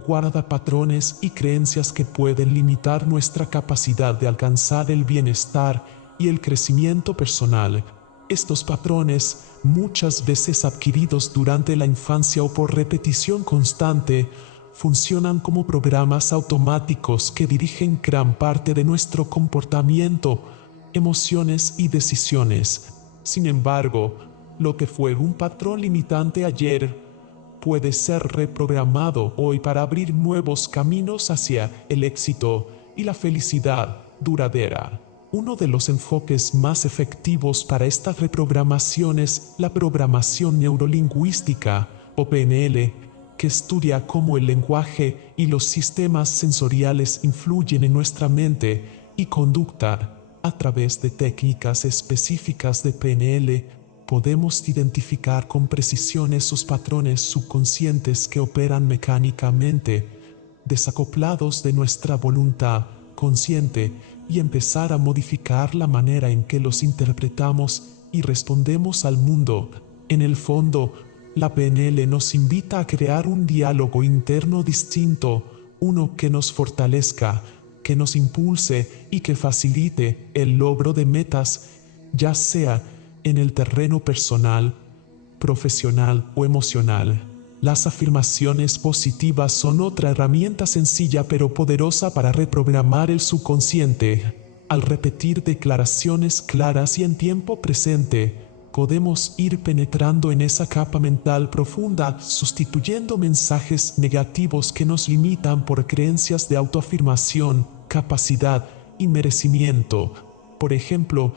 guarda patrones y creencias que pueden limitar nuestra capacidad de alcanzar el bienestar y el crecimiento personal. Estos patrones, muchas veces adquiridos durante la infancia o por repetición constante, funcionan como programas automáticos que dirigen gran parte de nuestro comportamiento, emociones y decisiones. Sin embargo, lo que fue un patrón limitante ayer puede ser reprogramado hoy para abrir nuevos caminos hacia el éxito y la felicidad duradera. Uno de los enfoques más efectivos para esta reprogramación es la programación neurolingüística, o PNL, que estudia cómo el lenguaje y los sistemas sensoriales influyen en nuestra mente y conducta. A través de técnicas específicas de PNL, podemos identificar con precisión esos patrones subconscientes que operan mecánicamente, desacoplados de nuestra voluntad consciente, y empezar a modificar la manera en que los interpretamos y respondemos al mundo. En el fondo, la PNL nos invita a crear un diálogo interno distinto, uno que nos fortalezca, que nos impulse y que facilite el logro de metas, ya sea en el terreno personal, profesional o emocional. Las afirmaciones positivas son otra herramienta sencilla pero poderosa para reprogramar el subconsciente. Al repetir declaraciones claras y en tiempo presente, podemos ir penetrando en esa capa mental profunda, sustituyendo mensajes negativos que nos limitan por creencias de autoafirmación, capacidad y merecimiento. Por ejemplo,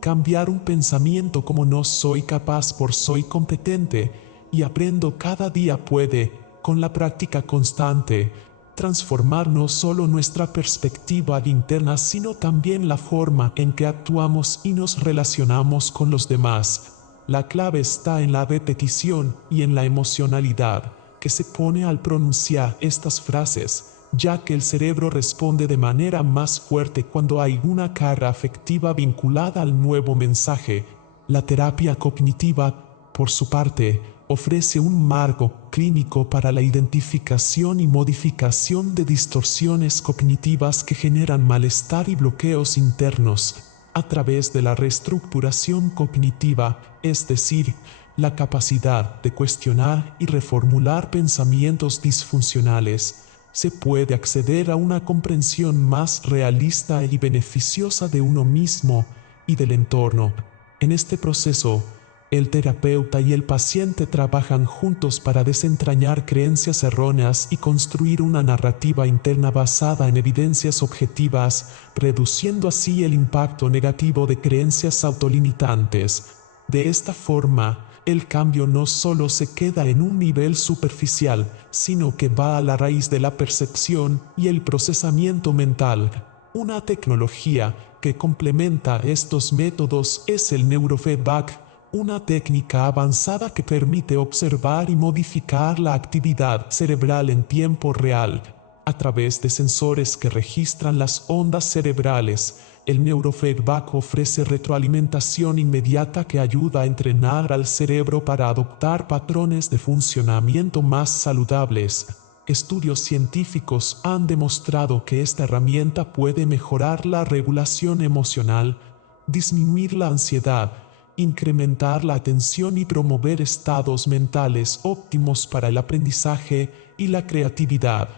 cambiar un pensamiento como no soy capaz por soy competente y aprendo cada día puede, con la práctica constante, transformar no solo nuestra perspectiva interna sino también la forma en que actuamos y nos relacionamos con los demás. La clave está en la repetición y en la emocionalidad que se pone al pronunciar estas frases, ya que el cerebro responde de manera más fuerte cuando hay una carga afectiva vinculada al nuevo mensaje. La terapia cognitiva, por su parte, ofrece un marco clínico para la identificación y modificación de distorsiones cognitivas que generan malestar y bloqueos internos. A través de la reestructuración cognitiva, es decir, la capacidad de cuestionar y reformular pensamientos disfuncionales, se puede acceder a una comprensión más realista y beneficiosa de uno mismo y del entorno. En este proceso, el terapeuta y el paciente trabajan juntos para desentrañar creencias erróneas y construir una narrativa interna basada en evidencias objetivas, reduciendo así el impacto negativo de creencias autolimitantes. De esta forma, el cambio no solo se queda en un nivel superficial, sino que va a la raíz de la percepción y el procesamiento mental. Una tecnología que complementa estos métodos es el neurofeedback, una técnica avanzada que permite observar y modificar la actividad cerebral en tiempo real. A través de sensores que registran las ondas cerebrales, el neurofeedback ofrece retroalimentación inmediata que ayuda a entrenar al cerebro para adoptar patrones de funcionamiento más saludables. Estudios científicos han demostrado que esta herramienta puede mejorar la regulación emocional, disminuir la ansiedad incrementar la atención y promover estados mentales óptimos para el aprendizaje y la creatividad.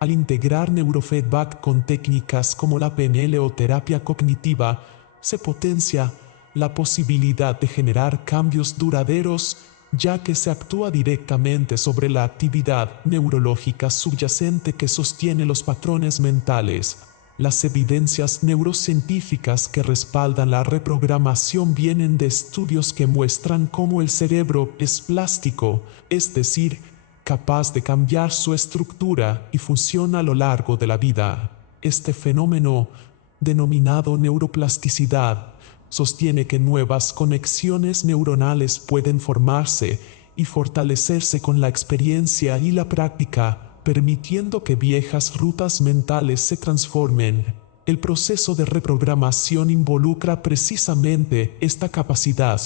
Al integrar neurofeedback con técnicas como la PNL o terapia cognitiva, se potencia la posibilidad de generar cambios duraderos, ya que se actúa directamente sobre la actividad neurológica subyacente que sostiene los patrones mentales. Las evidencias neurocientíficas que respaldan la reprogramación vienen de estudios que muestran cómo el cerebro es plástico, es decir, capaz de cambiar su estructura y función a lo largo de la vida. Este fenómeno, denominado neuroplasticidad, sostiene que nuevas conexiones neuronales pueden formarse y fortalecerse con la experiencia y la práctica, permitiendo que viejas rutas mentales se transformen. El proceso de reprogramación involucra precisamente esta capacidad,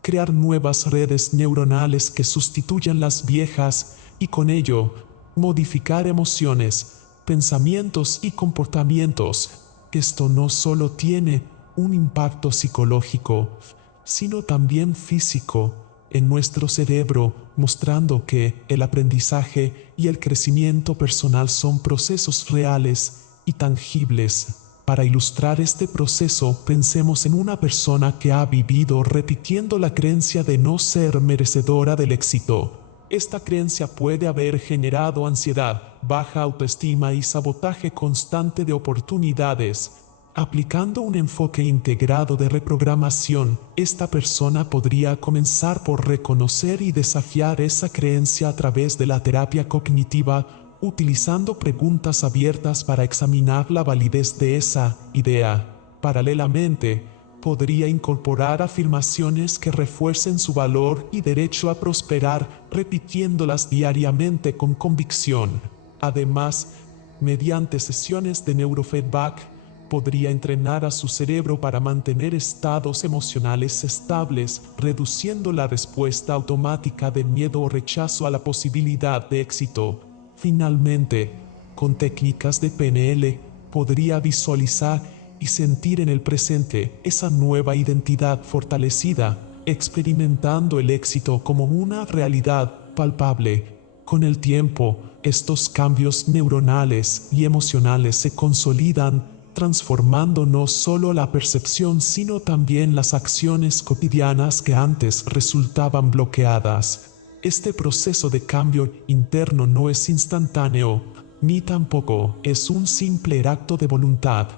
crear nuevas redes neuronales que sustituyan las viejas y con ello modificar emociones, pensamientos y comportamientos. Esto no solo tiene un impacto psicológico, sino también físico en nuestro cerebro, mostrando que el aprendizaje y el crecimiento personal son procesos reales y tangibles. Para ilustrar este proceso, pensemos en una persona que ha vivido repitiendo la creencia de no ser merecedora del éxito. Esta creencia puede haber generado ansiedad, baja autoestima y sabotaje constante de oportunidades. Aplicando un enfoque integrado de reprogramación, esta persona podría comenzar por reconocer y desafiar esa creencia a través de la terapia cognitiva, utilizando preguntas abiertas para examinar la validez de esa idea. Paralelamente, podría incorporar afirmaciones que refuercen su valor y derecho a prosperar, repitiéndolas diariamente con convicción. Además, mediante sesiones de neurofeedback, podría entrenar a su cerebro para mantener estados emocionales estables, reduciendo la respuesta automática de miedo o rechazo a la posibilidad de éxito. Finalmente, con técnicas de PNL, podría visualizar y sentir en el presente esa nueva identidad fortalecida, experimentando el éxito como una realidad palpable. Con el tiempo, estos cambios neuronales y emocionales se consolidan, transformando no solo la percepción sino también las acciones cotidianas que antes resultaban bloqueadas. Este proceso de cambio interno no es instantáneo, ni tampoco es un simple acto de voluntad.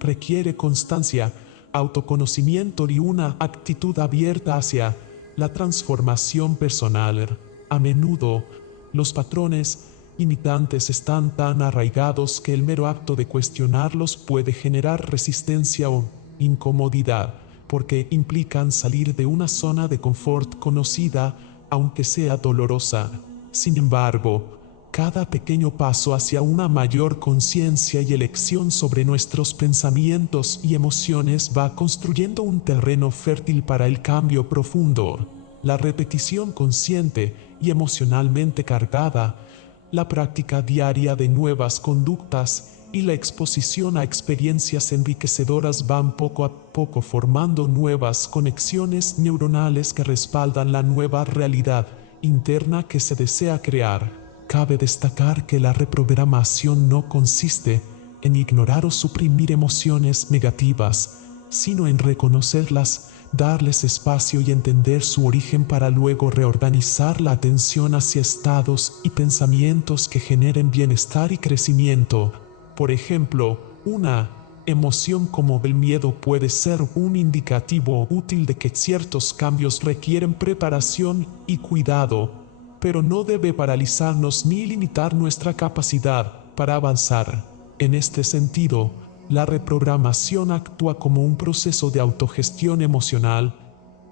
Requiere constancia, autoconocimiento y una actitud abierta hacia la transformación personal. A menudo, los patrones limitantes están tan arraigados que el mero acto de cuestionarlos puede generar resistencia o incomodidad, porque implican salir de una zona de confort conocida, aunque sea dolorosa. Sin embargo, cada pequeño paso hacia una mayor conciencia y elección sobre nuestros pensamientos y emociones va construyendo un terreno fértil para el cambio profundo. La repetición consciente y emocionalmente cargada, la práctica diaria de nuevas conductas y la exposición a experiencias enriquecedoras van poco a poco formando nuevas conexiones neuronales que respaldan la nueva realidad interna que se desea crear. Cabe destacar que la reprogramación no consiste en ignorar o suprimir emociones negativas, sino en reconocerlas, darles espacio y entender su origen para luego reorganizar la atención hacia estados y pensamientos que generen bienestar y crecimiento. Por ejemplo, una emoción como el miedo puede ser un indicativo útil de que ciertos cambios requieren preparación y cuidado, pero no debe paralizarnos ni limitar nuestra capacidad para avanzar. En este sentido, la reprogramación actúa como un proceso de autogestión emocional,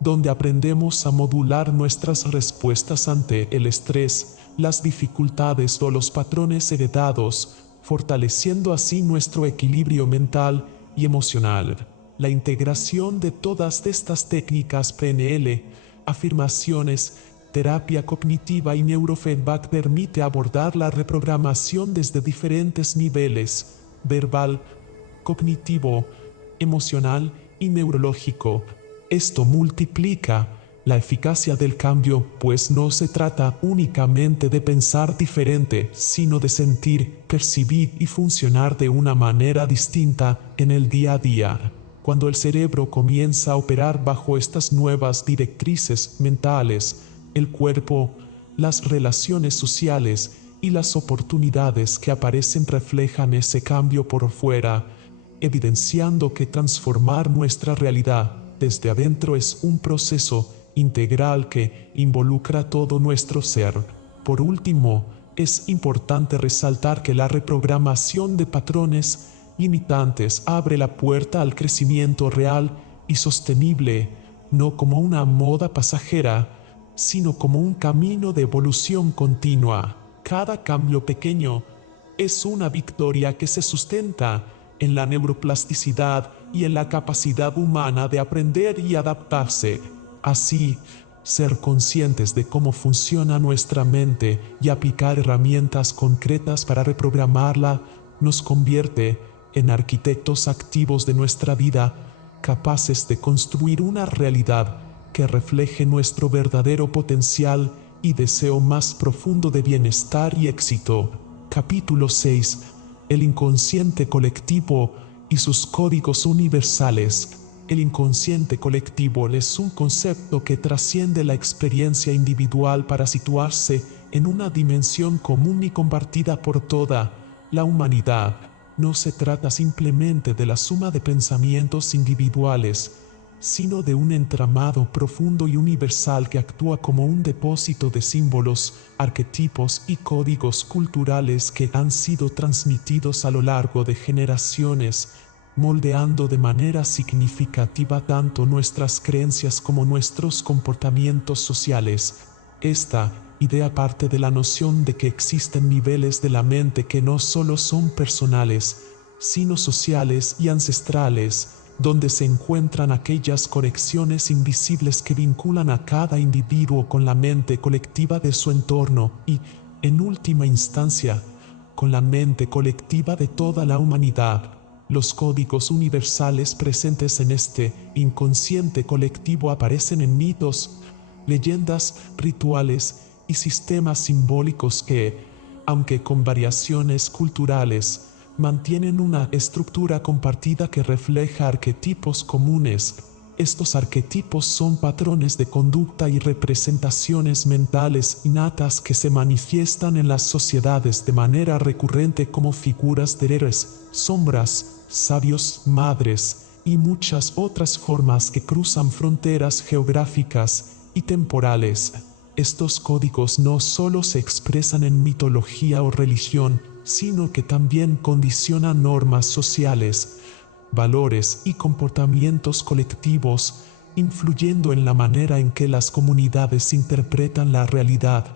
donde aprendemos a modular nuestras respuestas ante el estrés, las dificultades o los patrones heredados, fortaleciendo así nuestro equilibrio mental y emocional. La integración de todas estas técnicas PNL, afirmaciones, terapia cognitiva y neurofeedback permite abordar la reprogramación desde diferentes niveles: verbal, cognitivo, emocional y neurológico, Esto multiplica la eficacia del cambio, pues no se trata únicamente de pensar diferente, sino de sentir, percibir y funcionar de una manera distinta en el día a día. Cuando el cerebro comienza a operar bajo estas nuevas directrices mentales, el cuerpo, las relaciones sociales y las oportunidades que aparecen reflejan ese cambio por fuera, evidenciando que transformar nuestra realidad desde adentro es un proceso integral que involucra todo nuestro ser. Por último, es importante resaltar que la reprogramación de patrones limitantes abre la puerta al crecimiento real y sostenible, no como una moda pasajera, sino como un camino de evolución continua. Cada cambio pequeño es una victoria que se sustenta en la neuroplasticidad y en la capacidad humana de aprender y adaptarse. Así, ser conscientes de cómo funciona nuestra mente y aplicar herramientas concretas para reprogramarla nos convierte en arquitectos activos de nuestra vida, capaces de construir una realidad que refleje nuestro verdadero potencial y deseo más profundo de bienestar y éxito. Capítulo 6. El inconsciente colectivo y sus códigos universales. El inconsciente colectivo es un concepto que trasciende la experiencia individual para situarse en una dimensión común y compartida por toda la humanidad. No se trata simplemente de la suma de pensamientos individuales, sino de un entramado profundo y universal que actúa como un depósito de símbolos, arquetipos y códigos culturales que han sido transmitidos a lo largo de generaciones, moldeando de manera significativa tanto nuestras creencias como nuestros comportamientos sociales. Esta idea parte de la noción de que existen niveles de la mente que no solo son personales, sino sociales y ancestrales, donde se encuentran aquellas conexiones invisibles que vinculan a cada individuo con la mente colectiva de su entorno y, en última instancia, con la mente colectiva de toda la humanidad. Los códigos universales presentes en este inconsciente colectivo aparecen en mitos, leyendas, rituales y sistemas simbólicos que, aunque con variaciones culturales, mantienen una estructura compartida que refleja arquetipos comunes. Estos arquetipos son patrones de conducta y representaciones mentales innatas que se manifiestan en las sociedades de manera recurrente como figuras de héroes, sombras, sabios, madres y muchas otras formas que cruzan fronteras geográficas y temporales. Estos códigos no solo se expresan en mitología o religión, sino que también condicionan normas sociales, valores y comportamientos colectivos, influyendo en la manera en que las comunidades interpretan la realidad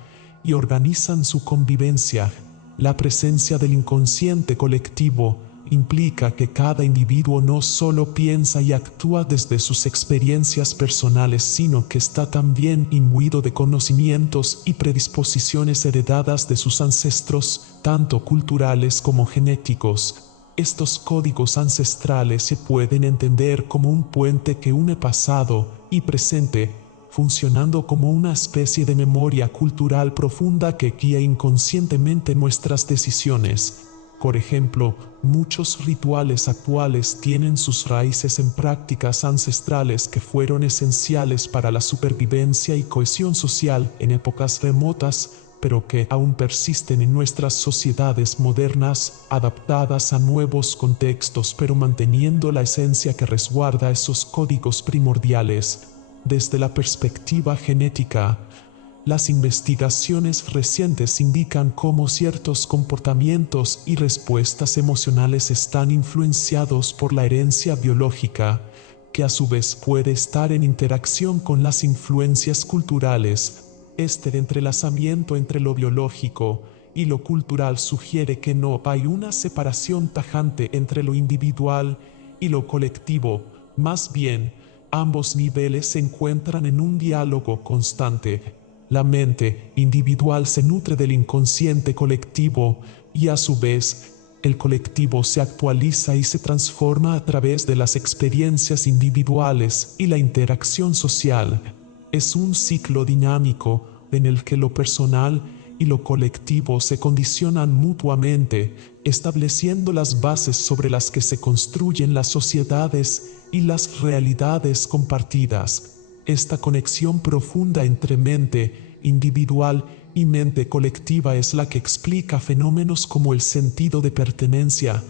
y organizan su convivencia. La presencia del inconsciente colectivo implica que cada individuo no solo piensa y actúa desde sus experiencias personales, sino que está también imbuido de conocimientos y predisposiciones heredadas de sus ancestros, tanto culturales como genéticos. Estos códigos ancestrales se pueden entender como un puente que une pasado y presente, funcionando como una especie de memoria cultural profunda que guía inconscientemente nuestras decisiones. Por ejemplo, muchos rituales actuales tienen sus raíces en prácticas ancestrales que fueron esenciales para la supervivencia y cohesión social en épocas remotas, pero que aún persisten en nuestras sociedades modernas, adaptadas a nuevos contextos pero manteniendo la esencia que resguarda esos códigos primordiales. Desde la perspectiva genética, las investigaciones recientes indican cómo ciertos comportamientos y respuestas emocionales están influenciados por la herencia biológica, que a su vez puede estar en interacción con las influencias culturales. Este entrelazamiento entre lo biológico y lo cultural sugiere que no hay una separación tajante entre lo individual y lo colectivo, más bien, ambos niveles se encuentran en un diálogo constante. La mente individual se nutre del inconsciente colectivo y a su vez, El colectivo se actualiza y se transforma a través de las experiencias individuales y la interacción social. Es un ciclo dinámico en el que lo personal y lo colectivo se condicionan mutuamente, estableciendo las bases sobre las que se construyen las sociedades y las realidades compartidas. Esta conexión profunda entre mente individual y mente colectiva es la que explica fenómenos como el sentido de pertenencia,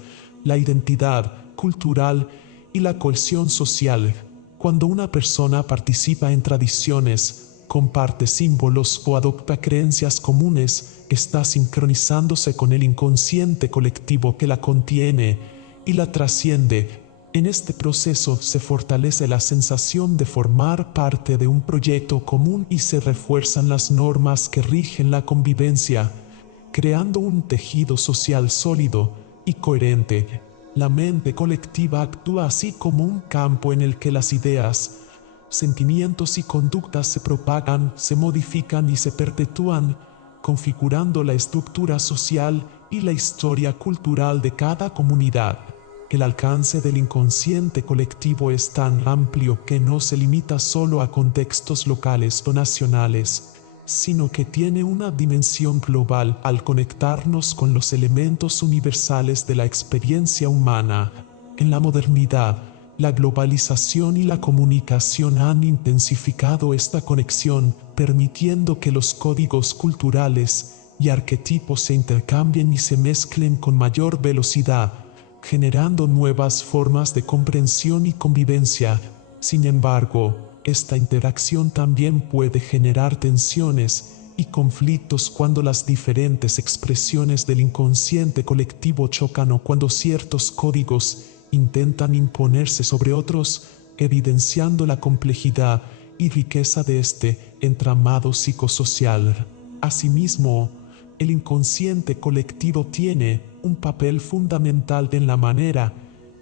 la identidad cultural y la cohesión social. Cuando una persona participa en tradiciones, comparte símbolos o adopta creencias comunes, está sincronizándose con el inconsciente colectivo que la contiene y la trasciende. En este proceso se fortalece la sensación de formar parte de un proyecto común y se refuerzan las normas que rigen la convivencia, creando un tejido social sólido y coherente. La mente colectiva actúa así como un campo en el que las ideas, sentimientos y conductas se propagan, se modifican y se perpetúan, configurando la estructura social y la historia cultural de cada comunidad. El alcance del inconsciente colectivo es tan amplio que no se limita solo a contextos locales o nacionales, sino que tiene una dimensión global al conectarnos con los elementos universales de la experiencia humana. En la modernidad, la globalización y la comunicación han intensificado esta conexión, permitiendo que los códigos culturales y arquetipos se intercambien y se mezclen con mayor velocidad, generando nuevas formas de comprensión y convivencia. Sin embargo, esta interacción también puede generar tensiones y conflictos cuando las diferentes expresiones del inconsciente colectivo chocan o cuando ciertos códigos intentan imponerse sobre otros, evidenciando la complejidad y riqueza de este entramado psicosocial. Asimismo, el inconsciente colectivo tiene un papel fundamental en la manera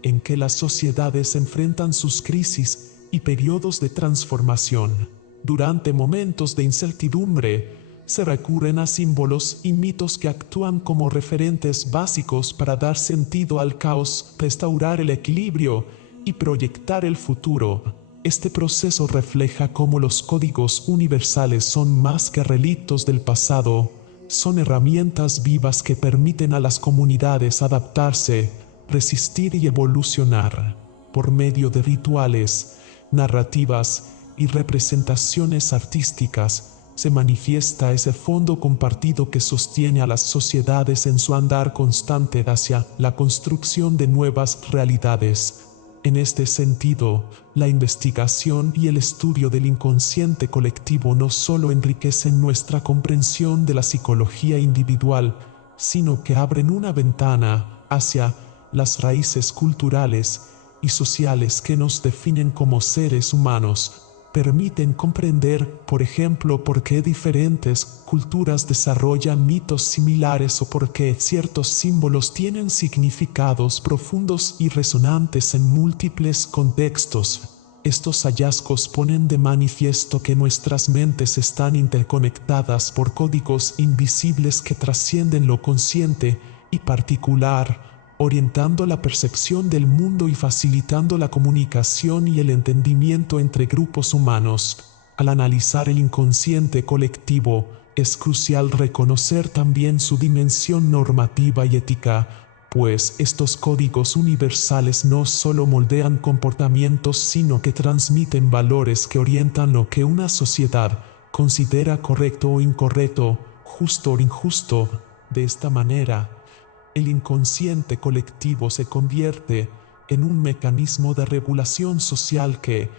en que las sociedades enfrentan sus crisis y periodos de transformación. Durante momentos de incertidumbre, se recurren a símbolos y mitos que actúan como referentes básicos para dar sentido al caos, restaurar el equilibrio y proyectar el futuro. Este proceso refleja cómo los códigos universales son más que relictos del pasado, son herramientas vivas que permiten a las comunidades adaptarse, resistir y evolucionar. Por medio de rituales, narrativas y representaciones artísticas, se manifiesta ese fondo compartido que sostiene a las sociedades en su andar constante hacia la construcción de nuevas realidades. En este sentido, la investigación y el estudio del inconsciente colectivo no solo enriquecen nuestra comprensión de la psicología individual, sino que abren una ventana hacia las raíces culturales y sociales que nos definen como seres humanos. Permiten comprender, por ejemplo, por qué diferentes culturas desarrollan mitos similares o por qué ciertos símbolos tienen significados profundos y resonantes en múltiples contextos. Estos hallazgos ponen de manifiesto que nuestras mentes están interconectadas por códigos invisibles que trascienden lo consciente y particular, orientando la percepción del mundo y facilitando la comunicación y el entendimiento entre grupos humanos. Al analizar el inconsciente colectivo, es crucial reconocer también su dimensión normativa y ética, pues estos códigos universales no solo moldean comportamientos, sino que transmiten valores que orientan lo que una sociedad considera correcto o incorrecto, justo o injusto. De esta manera, el inconsciente colectivo se convierte en un mecanismo de regulación social que,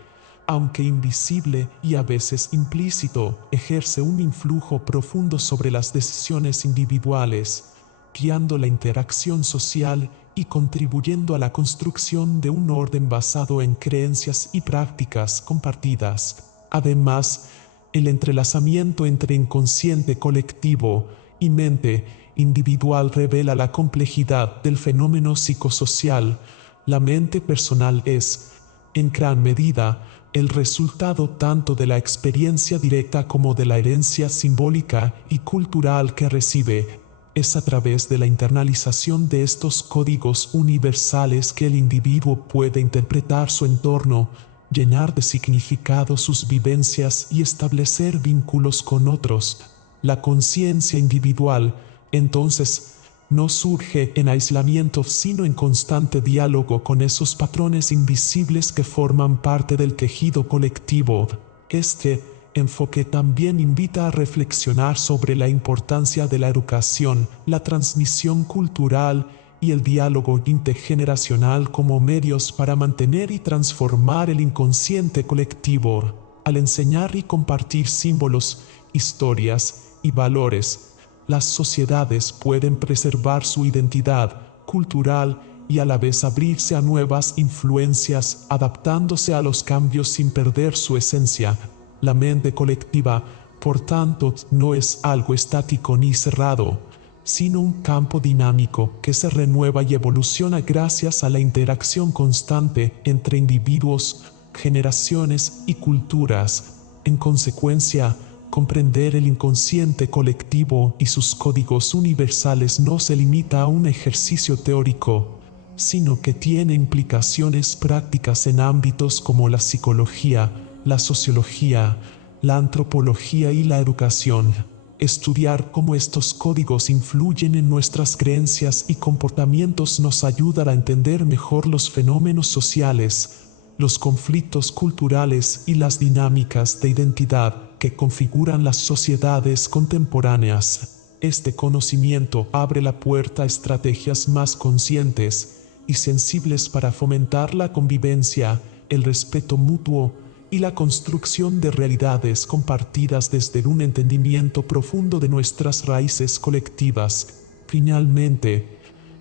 aunque invisible y a veces implícito, ejerce un influjo profundo sobre las decisiones individuales, guiando la interacción social y contribuyendo a la construcción de un orden basado en creencias y prácticas compartidas. Además, el entrelazamiento entre inconsciente colectivo y mente individual revela la complejidad del fenómeno psicosocial. La mente personal es, en gran medida, el resultado tanto de la experiencia directa como de la herencia simbólica y cultural que recibe. Es a través de la internalización de estos códigos universales que el individuo puede interpretar su entorno, llenar de significado sus vivencias y establecer vínculos con otros. La conciencia individual, entonces, no surge en aislamiento sino en constante diálogo con esos patrones invisibles que forman parte del tejido colectivo. Este enfoque también invita a reflexionar sobre la importancia de la educación, la transmisión cultural y el diálogo intergeneracional como medios para mantener y transformar el inconsciente colectivo. Al enseñar y compartir símbolos, historias y valores, las sociedades pueden preservar su identidad cultural y a la vez abrirse a nuevas influencias, adaptándose a los cambios sin perder su esencia. La mente colectiva, por tanto, no es algo estático ni cerrado, sino un campo dinámico que se renueva y evoluciona gracias a la interacción constante entre individuos, generaciones y culturas. En consecuencia, comprender el inconsciente colectivo y sus códigos universales no se limita a un ejercicio teórico, sino que tiene implicaciones prácticas en ámbitos como la psicología, la sociología, la antropología y la educación. Estudiar cómo estos códigos influyen en nuestras creencias y comportamientos nos ayuda a entender mejor los fenómenos sociales, los conflictos culturales y las dinámicas de identidad que configuran las sociedades contemporáneas. Este conocimiento abre la puerta a estrategias más conscientes y sensibles para fomentar la convivencia, el respeto mutuo y la construcción de realidades compartidas desde un entendimiento profundo de nuestras raíces colectivas. Finalmente,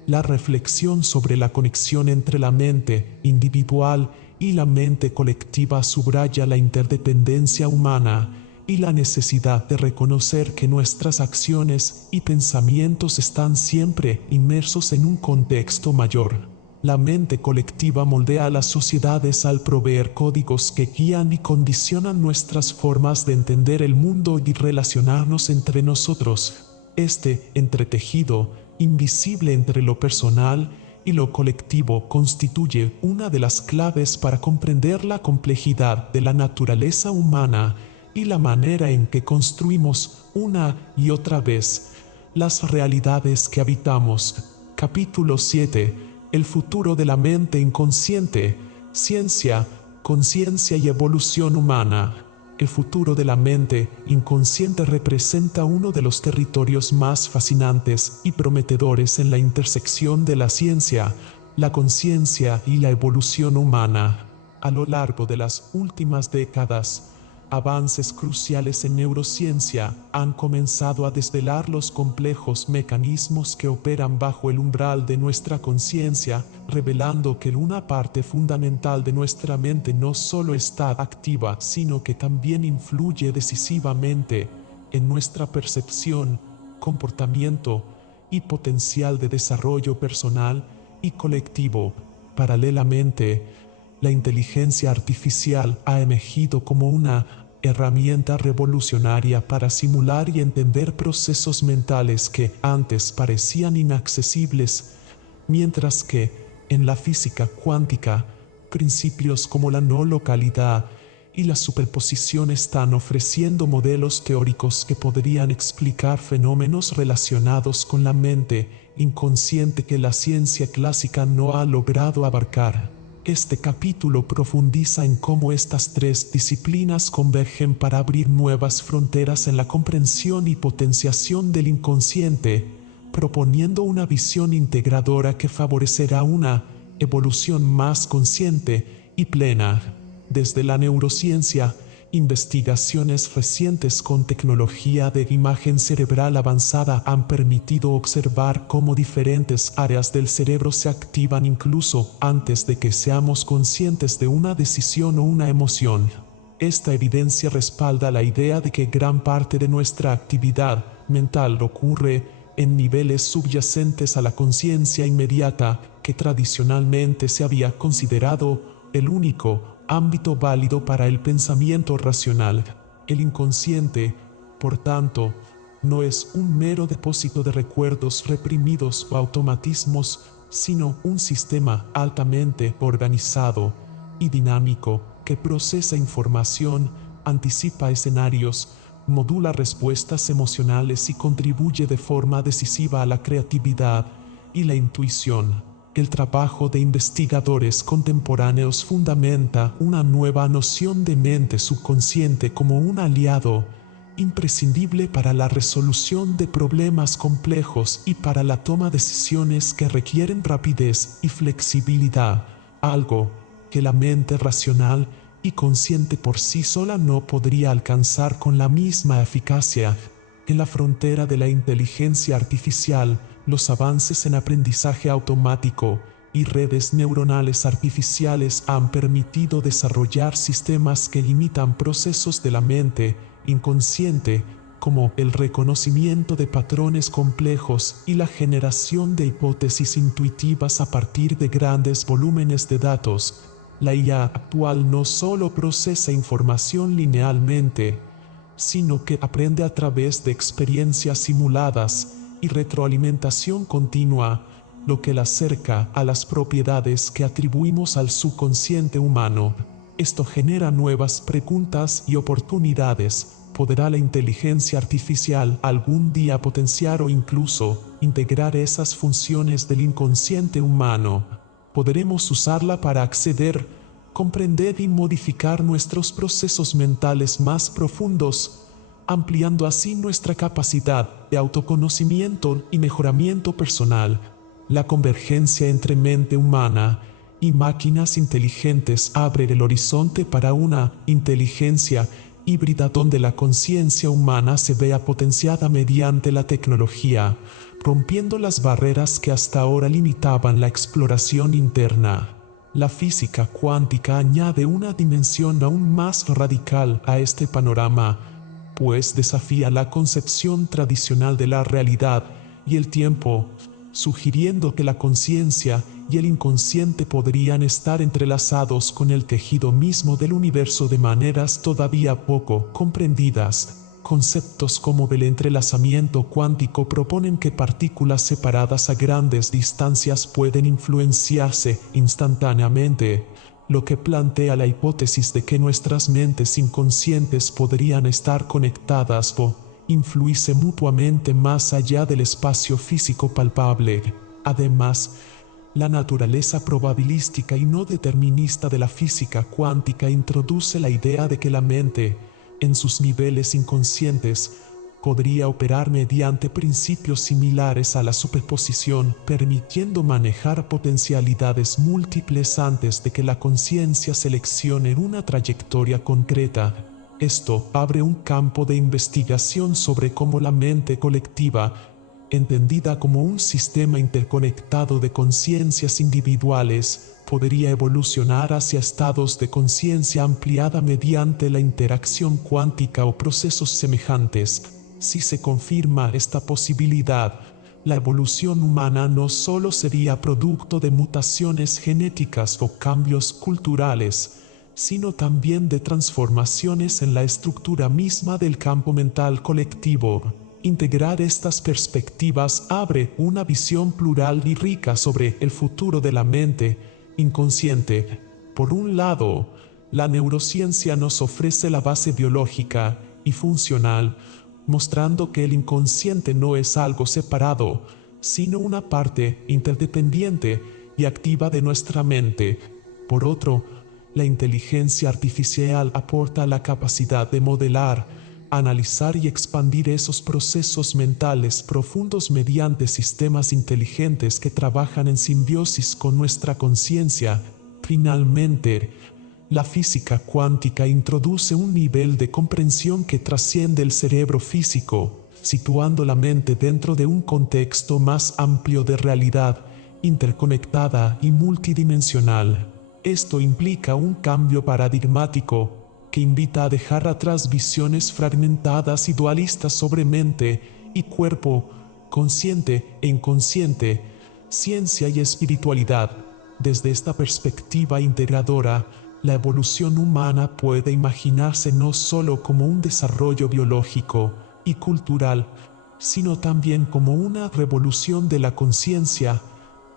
la reflexión sobre la conexión entre la mente individual y la mente colectiva subraya la interdependencia humana y la necesidad de reconocer que nuestras acciones y pensamientos están siempre inmersos en un contexto mayor. La mente colectiva moldea a las sociedades al proveer códigos que guían y condicionan nuestras formas de entender el mundo y relacionarnos entre nosotros. Este entretejido, invisible entre lo personal y lo colectivo, constituye una de las claves para comprender la complejidad de la naturaleza humana y la manera en que construimos una y otra vez las realidades que habitamos. Capítulo 7. El futuro de la mente inconsciente, ciencia, conciencia y evolución humana. El futuro de la mente inconsciente representa uno de los territorios más fascinantes y prometedores en la intersección de la ciencia, la conciencia y la evolución humana. A lo largo de las últimas décadas, avances cruciales en neurociencia han comenzado a desvelar los complejos mecanismos que operan bajo el umbral de nuestra conciencia, revelando que una parte fundamental de nuestra mente no solo está activa, sino que también influye decisivamente en nuestra percepción, comportamiento y potencial de desarrollo personal y colectivo. Paralelamente, la inteligencia artificial ha emergido como una herramienta revolucionaria para simular y entender procesos mentales que antes parecían inaccesibles, mientras que, en la física cuántica, principios como la no localidad y la superposición están ofreciendo modelos teóricos que podrían explicar fenómenos relacionados con la mente inconsciente que la ciencia clásica no ha logrado abarcar. Este capítulo profundiza en cómo estas tres disciplinas convergen para abrir nuevas fronteras en la comprensión y potenciación del inconsciente, proponiendo una visión integradora que favorecerá una evolución más consciente y plena. Desde la neurociencia, investigaciones recientes con tecnología de imagen cerebral avanzada han permitido observar cómo diferentes áreas del cerebro se activan incluso antes de que seamos conscientes de una decisión o una emoción. Esta evidencia respalda la idea de que gran parte de nuestra actividad mental ocurre en niveles subyacentes a la conciencia inmediata, que tradicionalmente se había considerado el único ámbito válido para el pensamiento racional. El inconsciente, por tanto, no es un mero depósito de recuerdos reprimidos o automatismos, sino un sistema altamente organizado y dinámico que procesa información, anticipa escenarios, modula respuestas emocionales y contribuye de forma decisiva a la creatividad y la intuición. El trabajo de investigadores contemporáneos fundamenta una nueva noción de mente subconsciente como un aliado imprescindible para la resolución de problemas complejos y para la toma de decisiones que requieren rapidez y flexibilidad, algo que la mente racional y consciente por sí sola no podría alcanzar con la misma eficacia. En la frontera de la inteligencia artificial, los avances en aprendizaje automático y redes neuronales artificiales han permitido desarrollar sistemas que imitan procesos de la mente inconsciente, como el reconocimiento de patrones complejos y la generación de hipótesis intuitivas a partir de grandes volúmenes de datos. La IA actual no solo procesa información linealmente, sino que aprende a través de experiencias simuladas y retroalimentación continua, lo que la acerca a las propiedades que atribuimos al subconsciente humano. Esto genera nuevas preguntas y oportunidades. ¿Podrá la inteligencia artificial algún día potenciar o incluso integrar esas funciones del inconsciente humano? ¿Podremos usarla para acceder, comprender y modificar nuestros procesos mentales más profundos, ampliando así nuestra capacidad de autoconocimiento y mejoramiento personal? La convergencia entre mente humana y máquinas inteligentes abre el horizonte para una inteligencia híbrida donde la conciencia humana se vea potenciada mediante la tecnología, rompiendo las barreras que hasta ahora limitaban la exploración interna. La física cuántica añade una dimensión aún más radical a este panorama, pues desafía la concepción tradicional de la realidad y el tiempo, sugiriendo que la conciencia y el inconsciente podrían estar entrelazados con el tejido mismo del universo de maneras todavía poco comprendidas. Conceptos como el entrelazamiento cuántico proponen que partículas separadas a grandes distancias pueden influenciarse instantáneamente, lo que plantea la hipótesis de que nuestras mentes inconscientes podrían estar conectadas o influirse mutuamente más allá del espacio físico palpable. Además, la naturaleza probabilística y no determinista de la física cuántica introduce la idea de que la mente, en sus niveles inconscientes, podría operar mediante principios similares a la superposición, permitiendo manejar potencialidades múltiples antes de que la conciencia seleccione una trayectoria concreta. Esto abre un campo de investigación sobre cómo la mente colectiva, entendida como un sistema interconectado de conciencias individuales, podría evolucionar hacia estados de conciencia ampliada mediante la interacción cuántica o procesos semejantes. Si se confirma esta posibilidad, la evolución humana no solo sería producto de mutaciones genéticas o cambios culturales, sino también de transformaciones en la estructura misma del campo mental colectivo. Integrar estas perspectivas abre una visión plural y rica sobre el futuro de la mente inconsciente. Por un lado, la neurociencia nos ofrece la base biológica y funcional, mostrando que el inconsciente no es algo separado, sino una parte interdependiente y activa de nuestra mente. Por otro, la inteligencia artificial aporta la capacidad de modelar, analizar y expandir esos procesos mentales profundos mediante sistemas inteligentes que trabajan en simbiosis con nuestra conciencia. Finalmente, la física cuántica introduce un nivel de comprensión que trasciende el cerebro físico, situando la mente dentro de un contexto más amplio de realidad, interconectada y multidimensional. Esto implica un cambio paradigmático que invita a dejar atrás visiones fragmentadas y dualistas sobre mente y cuerpo, consciente e inconsciente, ciencia y espiritualidad. Desde esta perspectiva integradora, la evolución humana puede imaginarse no solo como un desarrollo biológico y cultural, sino también como una revolución de la conciencia,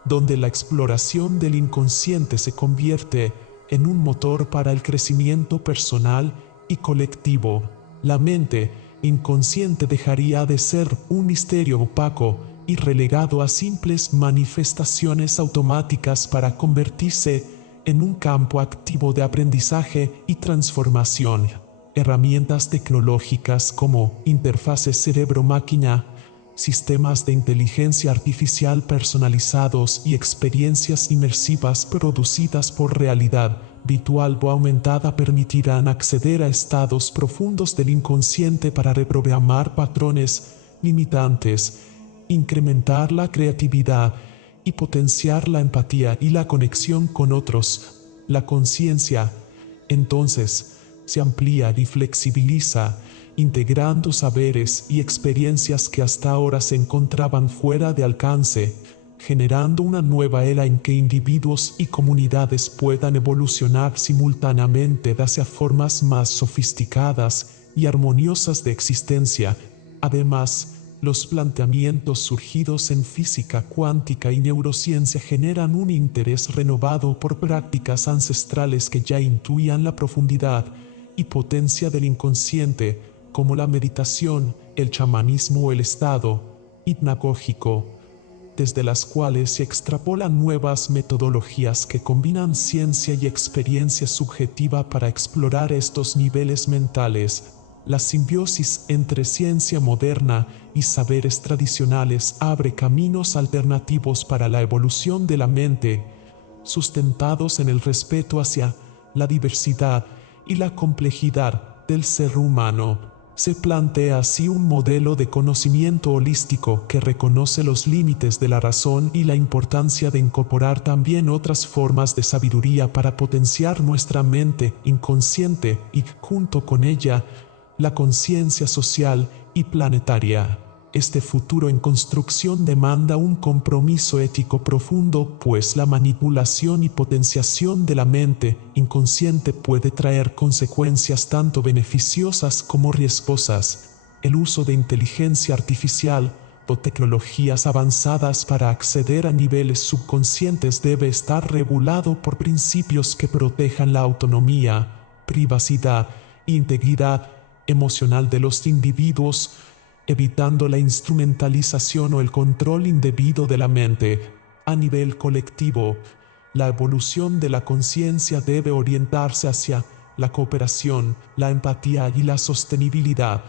donde la exploración del inconsciente se convierte en un motor para el crecimiento personal y colectivo. La mente inconsciente dejaría de ser un misterio opaco y relegado a simples manifestaciones automáticas para convertirse en un campo activo de aprendizaje y transformación. Herramientas tecnológicas como interfaces cerebro-máquina, sistemas de inteligencia artificial personalizados y experiencias inmersivas producidas por realidad virtual o aumentada permitirán acceder a estados profundos del inconsciente para reprogramar patrones limitantes, incrementar la creatividad y potenciar la empatía y la conexión con otros. La conciencia, entonces, se amplía y flexibiliza, integrando saberes y experiencias que hasta ahora se encontraban fuera de alcance, generando una nueva era en que individuos y comunidades puedan evolucionar simultáneamente hacia formas más sofisticadas y armoniosas de existencia. Además, los planteamientos surgidos en física cuántica y neurociencia generan un interés renovado por prácticas ancestrales que ya intuían la profundidad y potencia del inconsciente, como la meditación, el chamanismo o el estado hipnagógico, desde las cuales se extrapolan nuevas metodologías que combinan ciencia y experiencia subjetiva para explorar estos niveles mentales. La simbiosis entre ciencia moderna y saberes tradicionales abre caminos alternativos para la evolución de la mente, sustentados en el respeto hacia la diversidad y la complejidad del ser humano. Se plantea así un modelo de conocimiento holístico que reconoce los límites de la razón y la importancia de incorporar también otras formas de sabiduría para potenciar nuestra mente inconsciente y, junto con ella, la conciencia social y planetaria. Este futuro en construcción demanda un compromiso ético profundo, pues la manipulación y potenciación de la mente inconsciente puede traer consecuencias tanto beneficiosas como riesgosas. El uso de inteligencia artificial o tecnologías avanzadas para acceder a niveles subconscientes debe estar regulado por principios que protejan la autonomía, privacidad e integridad emocional de los individuos, evitando la instrumentalización o el control indebido de la mente. A nivel colectivo, la evolución de la conciencia debe orientarse hacia la cooperación, la empatía y la sostenibilidad,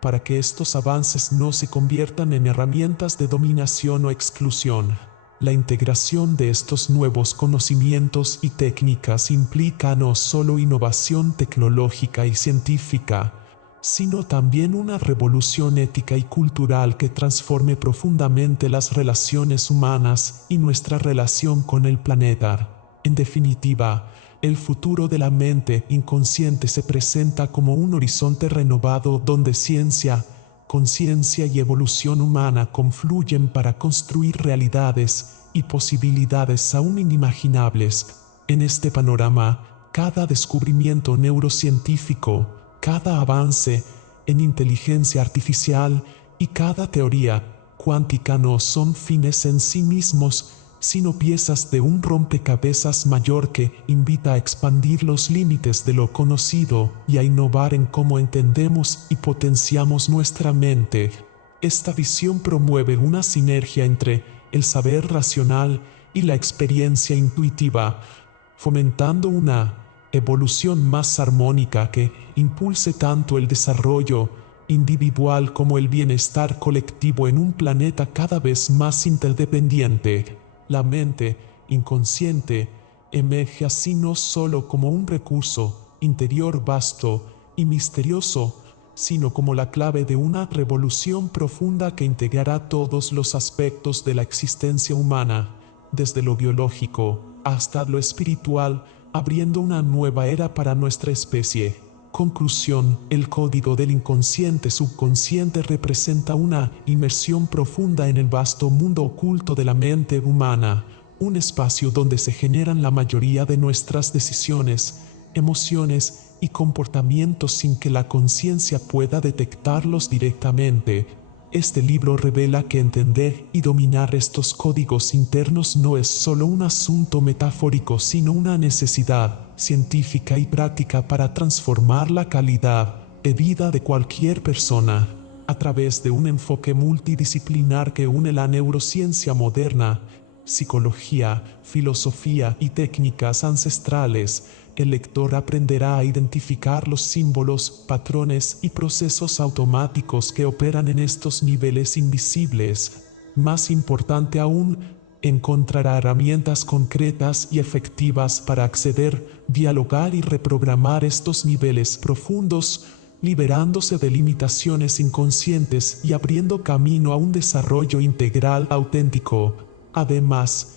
para que estos avances no se conviertan en herramientas de dominación o exclusión. La integración de estos nuevos conocimientos y técnicas implica no solo innovación tecnológica y científica, sino también una revolución ética y cultural que transforme profundamente las relaciones humanas y nuestra relación con el planeta. En definitiva, el futuro de la mente inconsciente se presenta como un horizonte renovado donde ciencia, conciencia y evolución humana confluyen para construir realidades y posibilidades aún inimaginables. En este panorama, cada descubrimiento neurocientífico, cada avance en inteligencia artificial y cada teoría cuántica no son fines en sí mismos, sino piezas de un rompecabezas mayor que invita a expandir los límites de lo conocido y a innovar en cómo entendemos y potenciamos nuestra mente. Esta visión promueve una sinergia entre el saber racional y la experiencia intuitiva, fomentando una evolución más armónica que impulse tanto el desarrollo individual como el bienestar colectivo en un planeta cada vez más interdependiente. La mente inconsciente emerge así no solo como un recurso interior vasto y misterioso, sino como la clave de una revolución profunda que integrará todos los aspectos de la existencia humana, desde lo biológico hasta lo espiritual, abriendo una nueva era para nuestra especie. Conclusión: el código del inconsciente subconsciente representa una inmersión profunda en el vasto mundo oculto de la mente humana, un espacio donde se generan la mayoría de nuestras decisiones, emociones y comportamientos sin que la conciencia pueda detectarlos directamente. Este libro revela que entender y dominar estos códigos internos no es solo un asunto metafórico, sino una necesidad científica y práctica para transformar la calidad de vida de cualquier persona. A través de un enfoque multidisciplinar que une la neurociencia moderna, psicología, filosofía y técnicas ancestrales, el lector aprenderá a identificar los símbolos, patrones y procesos automáticos que operan en estos niveles invisibles. Más importante aún, encontrará herramientas concretas y efectivas para acceder, dialogar y reprogramar estos niveles profundos, liberándose de limitaciones inconscientes y abriendo camino a un desarrollo integral auténtico. Además,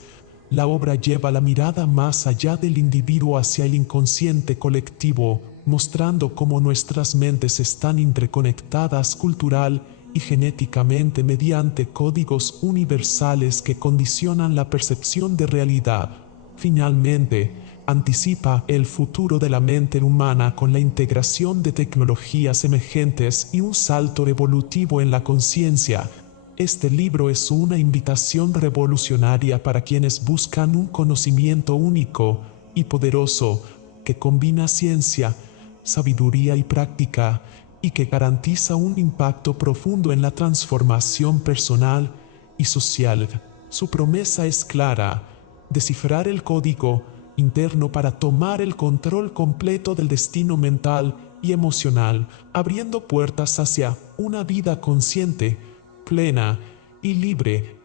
la obra lleva la mirada más allá del individuo hacia el inconsciente colectivo, mostrando cómo nuestras mentes están interconectadas cultural y genéticamente mediante códigos universales que condicionan la percepción de realidad. Finalmente, anticipa el futuro de la mente humana con la integración de tecnologías emergentes y un salto evolutivo en la conciencia. Este libro es una invitación revolucionaria para quienes buscan un conocimiento único y poderoso que combina ciencia, sabiduría y práctica, y que garantiza un impacto profundo en la transformación personal y social. Su promesa es clara: descifrar el código interno para tomar el control completo del destino mental y emocional, abriendo puertas hacia una vida consciente, plena y libre.